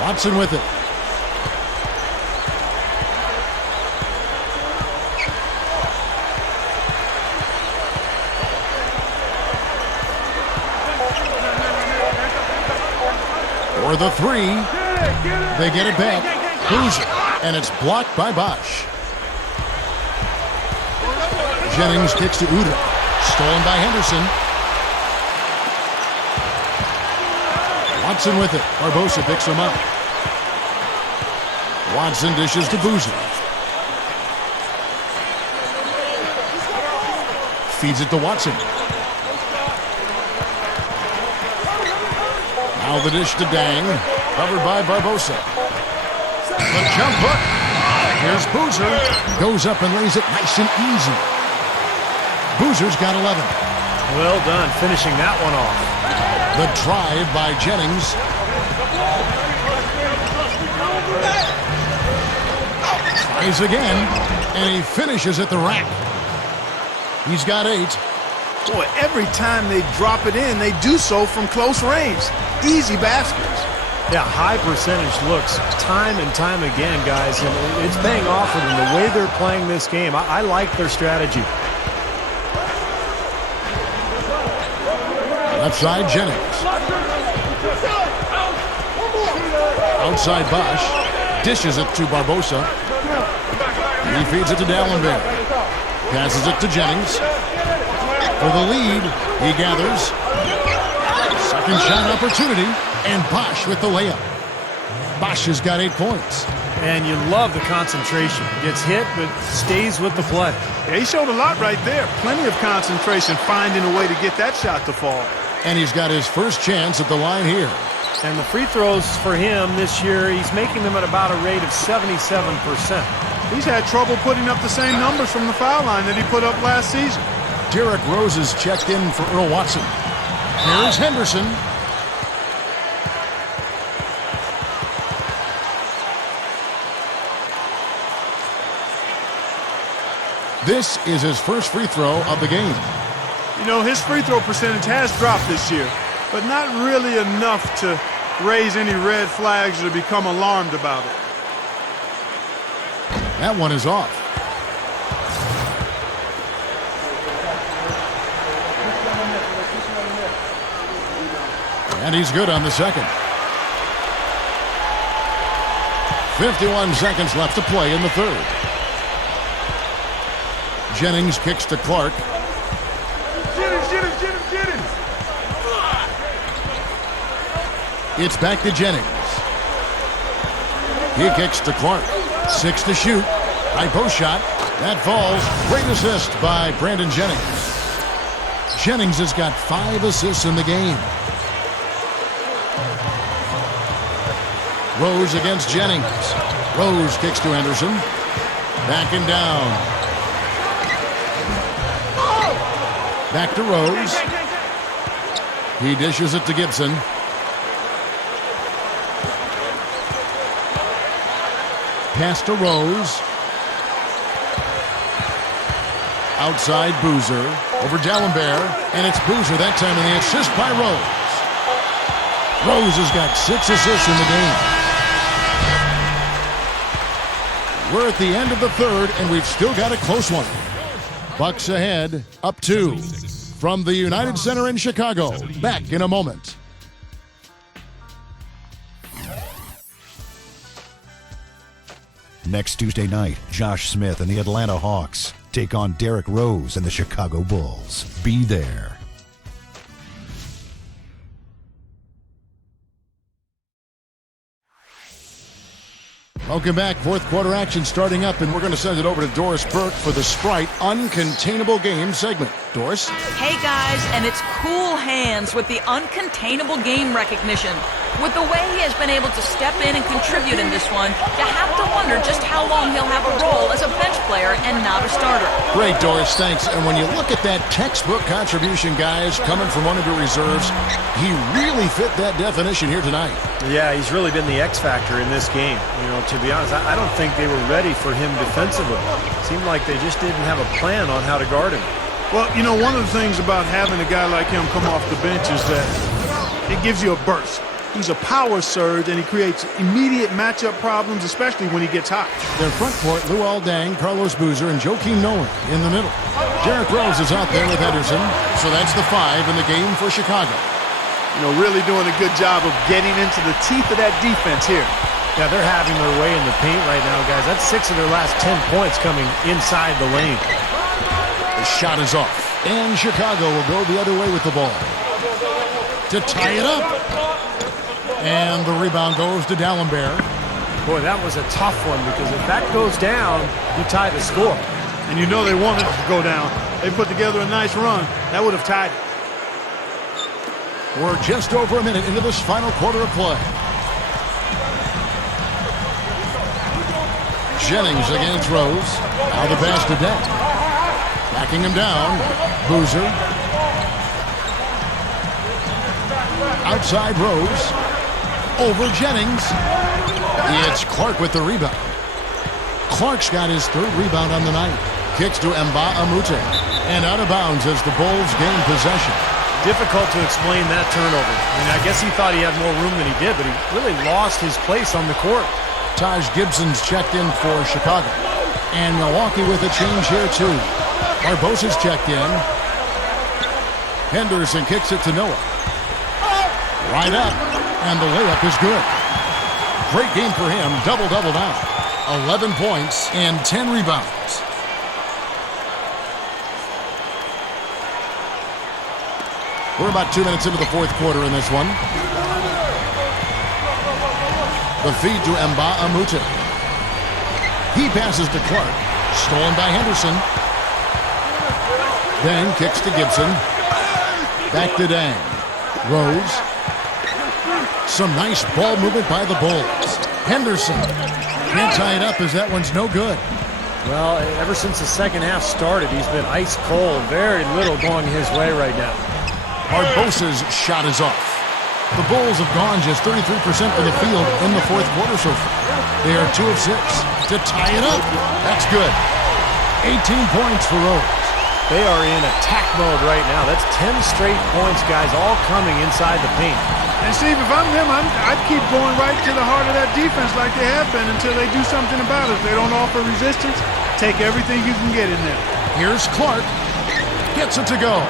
Watson with it. For the 3. They get it back. Boozer. And it's blocked by Bosh. Jennings kicks to Udoh. Stolen by Henderson. Watson with it. Barbosa picks him up. Watson dishes to Boozer. Feeds it to Watson. Now the dish to Dang. Covered by Barbosa. The jump hook. Here's Boozer. Goes up and lays it nice and easy. Boozer's got 11. Well done, finishing that one off. The drive by Jennings. Tries again, and he finishes at the rack. He's got 8. Boy, every time they drop it in, they do so from close range. Easy baskets. Yeah, high percentage looks time and time again, guys, and it's paying off for them. The way they're playing this game, I like their strategy. Left side, Jennings. Outside, Bosh. Dishes it to Barbosa. He feeds it to Dallenberg. Passes it to Jennings. For the lead, he gathers. Second shot opportunity. And Bosh with the layup. Bosh has got 8 points. And you love the concentration. Gets hit, but stays with the play. Yeah, he showed a lot right there. Plenty of concentration, finding a way to get that shot to fall. And he's got his first chance at the line here. And the free throws for him this year, he's making them at about a rate of 77%. He's had trouble putting up the same numbers from the foul line that he put up last season. Derrick Rose is checked in for Earl Watson. Here's Henderson. This is his first free throw of the game. You know, his free throw percentage has dropped this year, but not really enough to raise any red flags or become alarmed about it. That one is off. And he's good on the second. 51 seconds left to play in the third. Jennings kicks to Clark. It's back to Jennings. He kicks to Clark. 6 to shoot. High post shot. That falls. Great assist by Brandon Jennings. Jennings has got 5 assists in the game. Rose against Jennings. Rose kicks to Henderson. Backing down. Back to Rose. He dishes it to Gibson. Pass to Rose. Outside Boozer. Over Dallenberg. And it's Boozer that time, and the assist by Rose. Rose has got 6 assists in the game. We're at the end of the third, and we've still got a close one. Bucks ahead, up 2. From the United Center in Chicago. Back in a moment. Next Tuesday night, Josh Smith and the Atlanta Hawks take on Derrick Rose and the Chicago Bulls. Be there. Welcome back. Fourth quarter action starting up, and we're going to send it over to Doris Burke for the Sprite Uncontainable Game segment. Doris? Hey guys, and it's cool hands with the uncontainable game recognition. With the way he has been able to step in and contribute in this one, you have to wonder just how long he'll have a role as a bench player and not a starter. Great, Doris. Thanks. And when you look at that textbook contribution, guys, coming from one of your reserves, he really fit that definition here tonight. Yeah, he's really been the X factor in this game. You know, to be honest, I don't think they were ready for him defensively. Seemed like they just didn't have a plan on how to guard him. Well, you know, one of the things about having a guy like him come off the bench is that it gives you a burst. He's a power surge, and he creates immediate matchup problems, especially when he gets hot. Their front court, Luol Deng, Carlos Boozer, and Joakim Noah in the middle. Derrick Rose is out there with Henderson, so that's the 5 in the game for Chicago. You know, really doing a good job of getting into the teeth of that defense here. Yeah, they're having their way in the paint right now, guys. That's 6 of their last 10 points coming inside the lane. The shot is off, and Chicago will go the other way with the ball to tie it up. And the rebound goes to D'Alembert. Boy, that was a tough one, because if that goes down, you tie the score. And you know they wanted it to go down. They put together a nice run. That would have tied it. We're just over a minute into this final quarter of play. Jennings against Rose. Now the pass to Dent. Backing him down. Boozer. Outside Rose. Over Jennings. It's Clark with the rebound. Clark's got his 3rd rebound on the night. Kicks to Mbah-a-Moute. And out of bounds as the Bulls gain possession. Difficult to explain that turnover. I mean, I guess he thought he had more room than he did, but he really lost his place on the court. Taj Gibson's checked in for Chicago. And Milwaukee with a change here, too. Barbosa's checked in. Henderson kicks it to Noah. Right up. And the layup is good. Great game for him. Double-double now. 11 points and 10 rebounds. We're about 2 minutes into the fourth quarter in this one. The feed to Mbah-a-Moute. He passes to Clark. Stolen by Henderson. Deng kicks to Gibson. Back to Deng. Rose. Some nice ball movement by the Bulls. Henderson can't tie it up as that one's no good. Well, ever since the second half started, he's been ice cold. Very little going his way right now. Barbosa's shot is off. The Bulls have gone just 33% from the field in the fourth quarter so far. They are 2 of 6 to tie it up. That's good. 18 points for Rose. They are in attack mode right now. That's 10 straight points, guys, all coming inside the paint. And Steve, if I'm them, I'd keep going right to the heart of that defense like they have been until they do something about it. If they don't offer resistance, take everything you can get in there. Here's Clark. Gets it to go.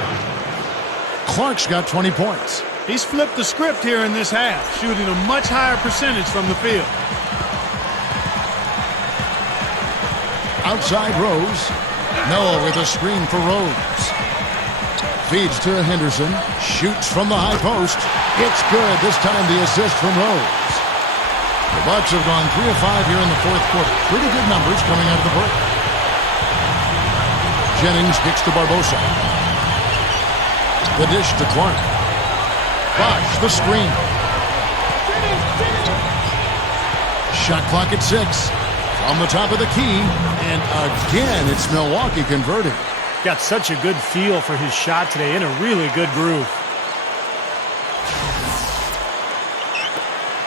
Clark's got 20 points. He's flipped the script here in this half, shooting a much higher percentage from the field. Outside Rose. Noah with a screen for Rose. Feeds to Henderson. Shoots from the high post. It's good. This time the assist from Rose. The Bucks have gone 3 of 5 here in the fourth quarter. Pretty good numbers coming out of the break. Jennings kicks to Barbosa. The dish to Clark. Bosh, the screen. Shot clock at 6. From the top of the key. And again, it's Milwaukee converting. Got such a good feel for his shot today, in a really good groove.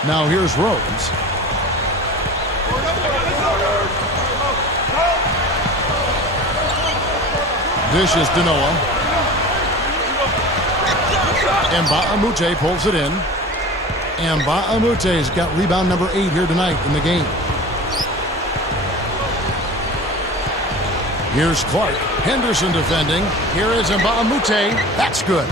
Now here's Rose. Dishes to Noah. Mbah-a-Moute pulls it in. Mbah-a-Moute's got rebound number 8 here tonight in the game. Here's Clark. Henderson defending. Here is Mbah-a-Moute. That's good.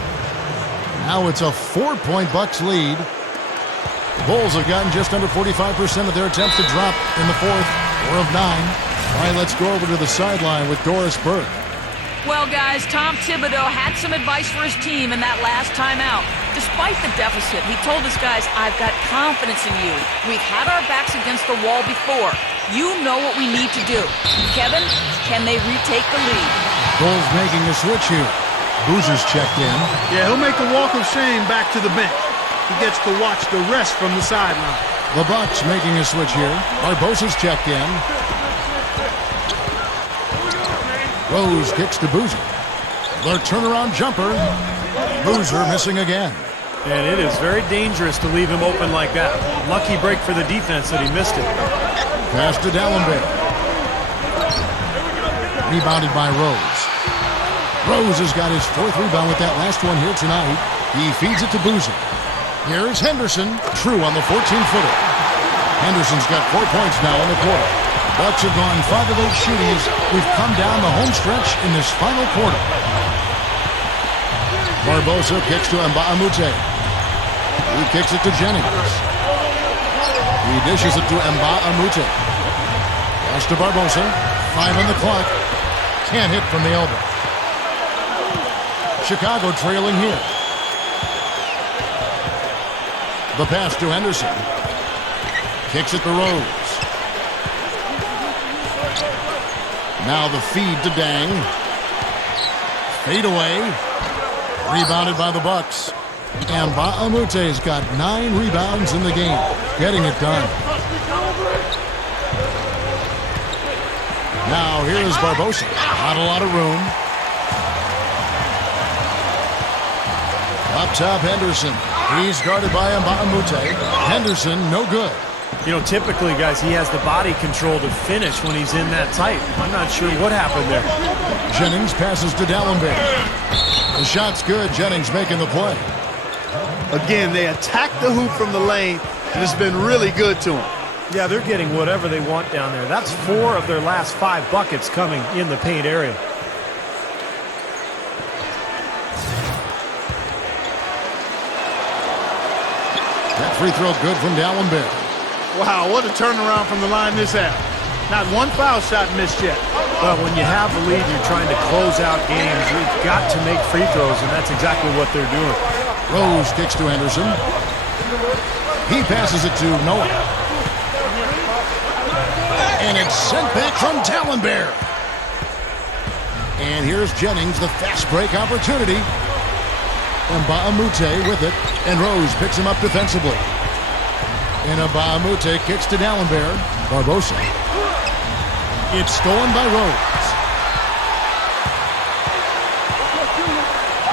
Now it's a 4-point Bucks lead. The Bulls have gotten just under 45% of their attempts to drop in the fourth. 4 of 9. All right, let's go over to the sideline with Doris Burke. Well, guys, Tom Thibodeau had some advice for his team in that last timeout. Despite the deficit, he told his guys, "I've got confidence in you. We've had our backs against the wall before. You know what we need to do." Kevin, can they retake the lead? Bulls making a switch here. Boozer's checked in. Yeah, he'll make the walk of shame back to the bench. He gets to watch the rest from the sideline. The Bucks making a switch here. Barbosa's checked in. Rose kicks to Boozer. The turnaround jumper. Boozer missing again. And it is very dangerous to leave him open like that. Lucky break for the defense that he missed it. Pass to Dallenberg. Rebounded by Rose. Rose has got his 4th rebound with that last one here tonight. He feeds it to Boozer. Here's Henderson. True on the 14-footer. Henderson's got 4 points now in the quarter. Bucks have gone 5 of 8 shooting as we've come down the home stretch in this final quarter. Barbosa kicks to Mbamute. He kicks it to Jennings. He dishes it to Mbamute. Pass to Barbosa. 5 on the clock. Can't hit from the elbow. Chicago trailing here. The pass to Henderson. Kicks it to Rose. Now the feed to Dang. Fade away. Rebounded by the Bucks. And Mbaamute's got 9 rebounds in the game. Getting it done. Now here is Barbosa. Not a lot of room. Up top, Henderson. He's guarded by Mbamute. Henderson, no good. You know, typically, guys, he has the body control to finish when he's in that tight. I'm not sure what happened there. Jennings passes to Dallenberg. The shot's good. Jennings making the play. Again, they attack the hoop from the lane, and it's been really good to them. Yeah, they're getting whatever they want down there. That's 4 of their last 5 buckets coming in the paint area. That free throw good from Dallenberg. Wow, what a turnaround from the line this half. Not one foul shot missed yet. Well, when you have the lead, you're trying to close out games. You've got to make free throws, and that's exactly what they're doing. Rose kicks to Henderson. He passes it to Noah. And it's sent back from Dallenberg. And here's Jennings, the fast break opportunity. Mbamute with it, and Rose picks him up defensively. And Mbamute kicks to Dallenberg. Barbosa. It's stolen by Rose.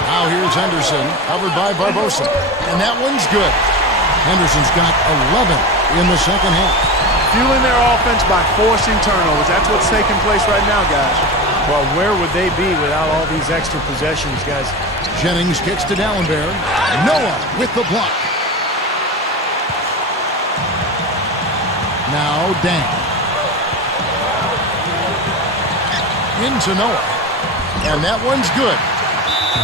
Now here's Henderson, covered by Barbosa. And that one's good. Henderson's got 11 in the second half. Fueling their offense by forcing turnovers. That's what's taking place right now, guys. Well, where would they be without all these extra possessions, guys? Jennings kicks to Dallenberg. Noah with the block. Now Dang. Into Noah. And that one's good.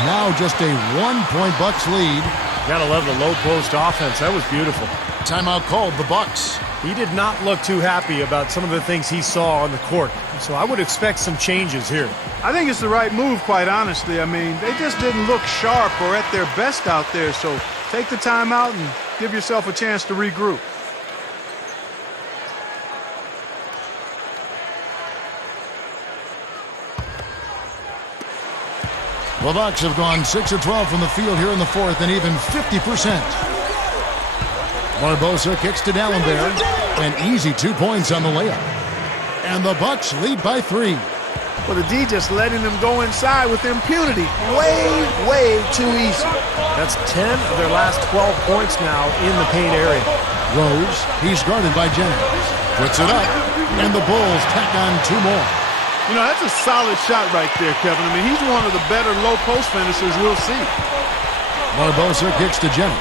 Now just a 1-point Bucks lead. Gotta love the low post offense. That was beautiful. Timeout called, the Bucks. He did not look too happy about some of the things he saw on the court. So I would expect some changes here. I think it's the right move, quite honestly. I mean, they just didn't look sharp or at their best out there. So take the timeout and give yourself a chance to regroup. The Bucks have gone 6 of 12 from the field here in the 4th and even 50%. Barbosa kicks to Dallenberg. An easy 2 points on the layup. And the Bucks lead by 3. Well, the D just letting them go inside with impunity. Way too easy. That's 10 of their last 12 points now in the paint area. Rose, he's guarded by Jennings. Puts it up, and the Bulls tack on 2 more. You know, that's a solid shot right there, Kevin. I mean, he's one of the better low post finishers we'll see. Barbosa kicks to Jennings.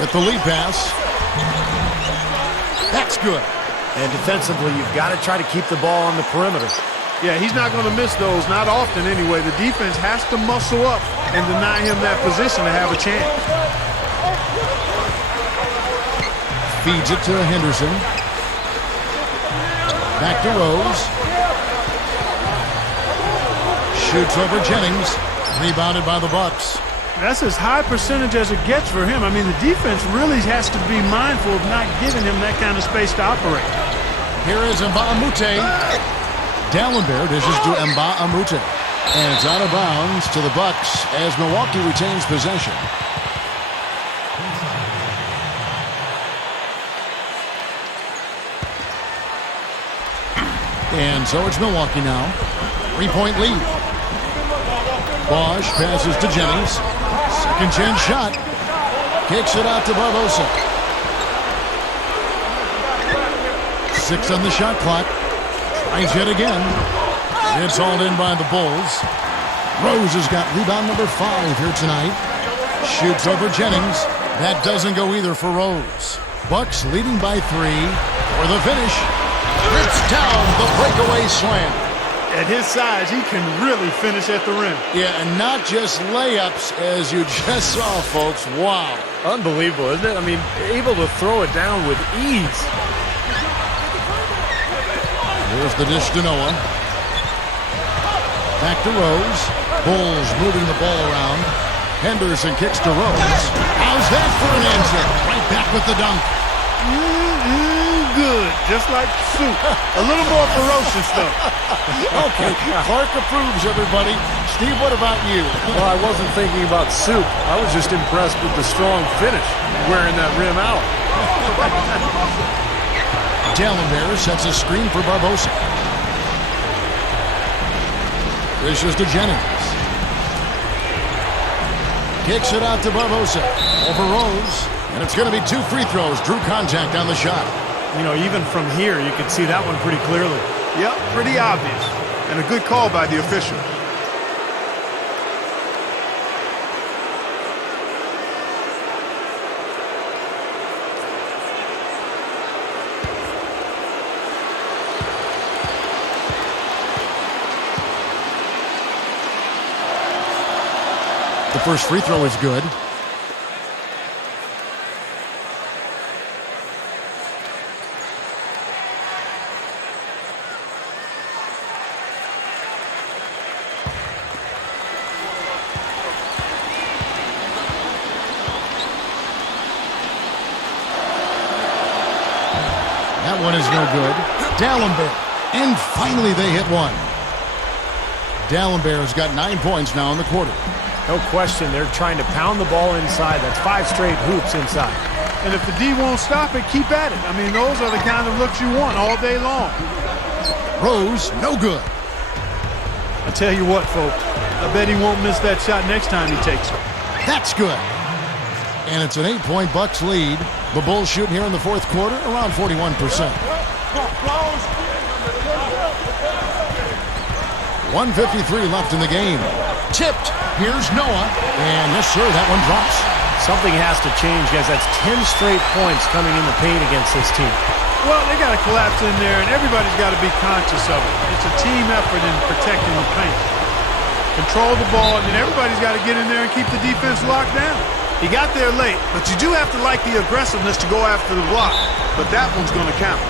With the lead pass. That's good. And defensively, you've got to try to keep the ball on the perimeter. Yeah, he's not going to miss those, not often anyway. The defense has to muscle up and deny him that position to have a chance. Feeds it to Henderson. Back to Rose. Shoots over Jennings. Rebounded by the Bucks. That's as high percentage as it gets for him. I mean, the defense really has to be mindful of not giving him that kind of space to operate. Here is Mbamute. Dallenberg dishes to Mbamute. And it's out of bounds to the Bucks as Milwaukee retains possession. And so it's Milwaukee now. 3-point lead. BOSH passes to Jennings. Second chance shot. Kicks it out to Barbosa. 6 on the shot clock. Tries yet again. It's hauled in by the Bulls. Rose has got rebound number 5 here tonight. Shoots over Jennings. That doesn't go either for Rose. Bucks leading by 3 for the finish. It's down the breakaway slam. At his size, he can really finish at the rim. Yeah, and not just layups, as you just saw, folks. Wow. Unbelievable, isn't it? I mean, able to throw it down with ease. Here's the dish to Noah. Back to Rose. Bulls moving the ball around. Henderson kicks to Rose. How's that for an answer? Right back with the dunk. Good, just like soup. A little more ferocious, though. Okay, Clark approves, everybody. Steve, what about you? Well, I wasn't thinking about soup. I was just impressed with the strong finish, wearing that rim out. Dallenberg sets a screen for Barbosa. Dishes to Jennings. Kicks it out to Barbosa. Over Rose. And it's going to be 2 free throws. Drew contact on the shot. You know, even from here, you can see that one pretty clearly. Yep, pretty obvious. And a good call by the official. The first free throw is good. That one is no good. Dallenberg. And finally they hit one. Dallenberg's got 9 points now in the quarter. No question, they're trying to pound the ball inside. That's 5 straight hoops inside. And if the D won't stop it, keep at it. I mean, those are the kind of looks you want all day long. Rose, no good. I tell you what, folks, I bet he won't miss that shot next time he takes it. That's good. And it's an 8-point Bucks lead. The Bulls shooting here in the fourth quarter around 41%. 1:53 left in the game. Tipped. Here's Noah. And yes, sir, that one drops. Something has to change, guys. That's 10 straight points coming in the paint against this team. Well, they got to collapse in there, and everybody's got to be conscious of it. It's a team effort in protecting the paint. Control the ball, and then everybody's got to get in there and keep the defense locked down. He got there late, but you do have to like the aggressiveness to go after the block. But that one's going to count.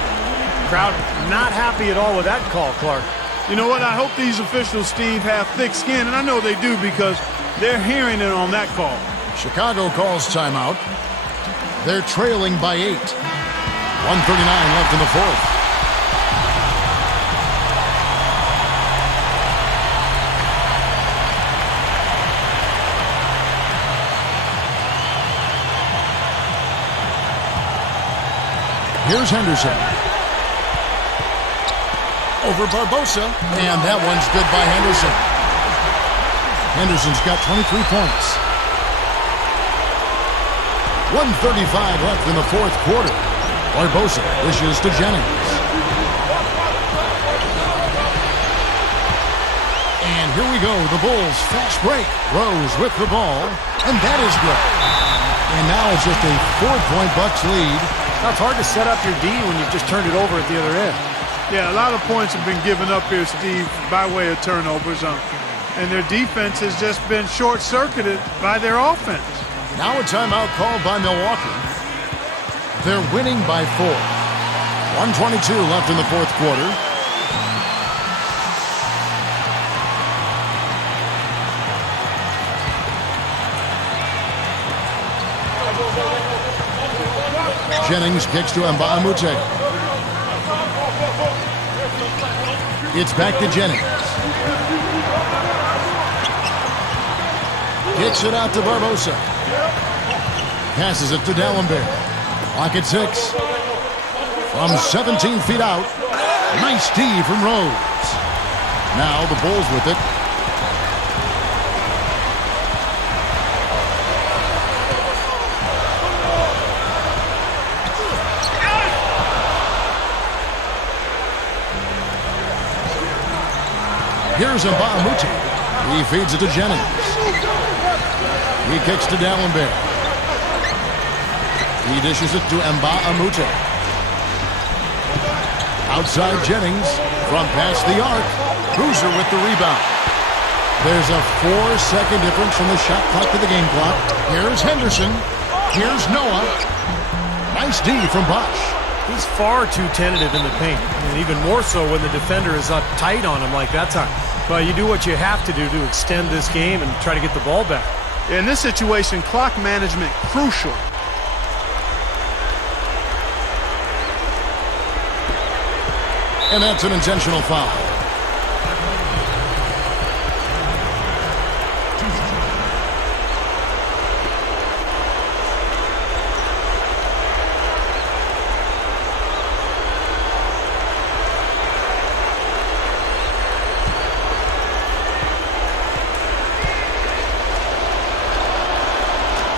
Crowd not happy at all with that call, Clark. You know what? I hope these officials, Steve, have thick skin, and I know they do because they're hearing it on that call. Chicago calls timeout. They're trailing by 8. 1:39 left in the fourth. Here's Henderson. Over Barbosa. And that one's good by Henderson. Henderson's got 23 points. 1:35 left in the fourth quarter. Barbosa dishes to Jennings. And here we go. The Bulls fast break. Rose with the ball. And that is good. And now it's just a 4-point Bucks lead. Now, it's hard to set up your D when you've just turned it over at the other end. Yeah, a lot of points have been given up here, Steve, by way of turnovers. And their defense has just been short-circuited by their offense. Now a timeout called by Milwaukee. They're winning by 4. 1:22 left in the fourth quarter. Jennings kicks to Mbamute. It's back to Jennings. Kicks it out to Barbosa. Passes it to D'Alembert. Clock at 6. From 17 feet out. Nice D from Rose. Now the Bulls with it. Here's Mbamute. He feeds it to Jennings. He kicks to D'Alembert. He dishes it to Mbamute. Outside Jennings from past the arc. Boozer with the rebound. There's a 4-second difference from the shot clock to the game clock. Here's Henderson. Here's Noah. Nice D from Bosh. He's far too tentative in the paint, and even more so when the defender is up tight on him like that time. But you do what you have to do to extend this game and try to get the ball back. In this situation, clock management crucial. And that's an intentional foul.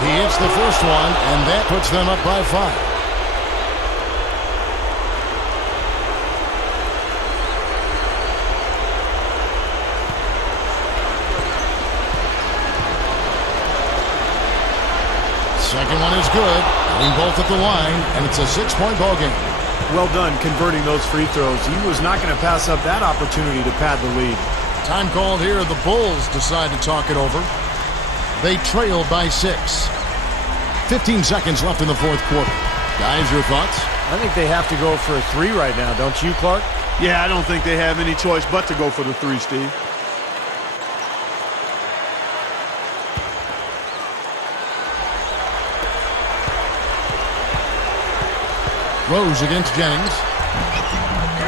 He hits the first one, and that puts them up by 5. Second one is good. Hitting both at the line, and it's a 6-point ball game. Well done converting those free throws. He was not going to pass up that opportunity to pad the lead. Time called here. The Bulls decide to talk it over. They trail by 6. 15 seconds left in the fourth quarter. Guys, your thoughts? I think they have to go for a 3 right now, don't you, Clark? Yeah, I don't think they have any choice but to go for the 3, Steve. Rose against Jennings.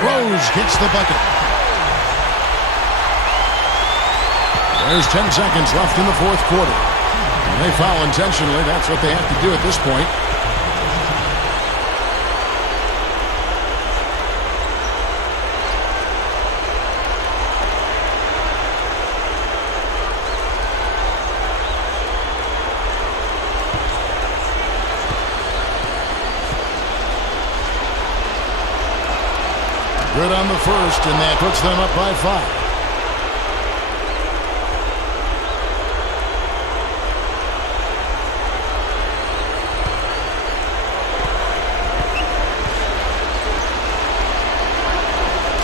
Rose gets the bucket. There's 10 seconds left in the fourth quarter. And they foul intentionally. That's what they have to do at this point. Good on the first, and that puts them up by 5.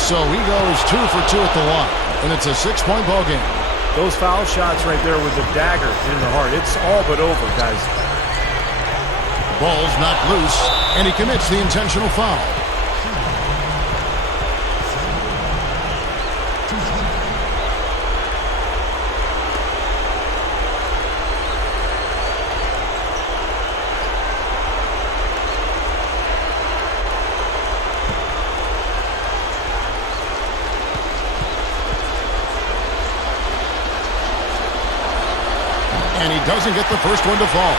So he goes 2 for 2 at the line, and it's a 6-point ball game. Those foul shots right there with the dagger in the heart. It's all but over, guys. Ball's knocked loose, and he commits the intentional foul. And he doesn't get the first one to fall.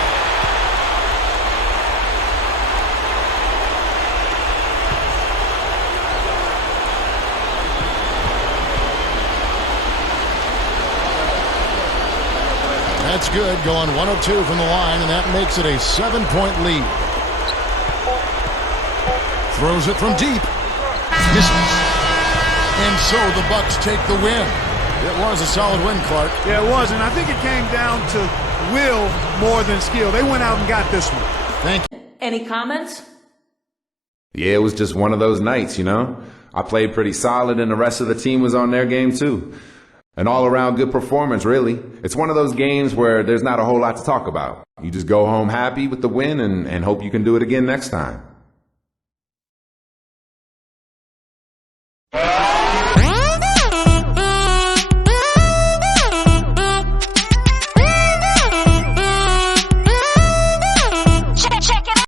That's good, going 1 of 2 from the line, and that makes it a 7-point lead. Throws it from deep. Misses. And so the Bucks take the win. It was a solid win, Clark. Yeah, it was, and I think it came down to will more than skill. They went out and got this one. Thank you. Any comments? Yeah, it was just one of those nights, you know. I played pretty solid, and the rest of the team was on their game, too. An all-around good performance, really. It's one of those games where there's not a whole lot to talk about. You just go home happy with the win and hope you can do it again next time.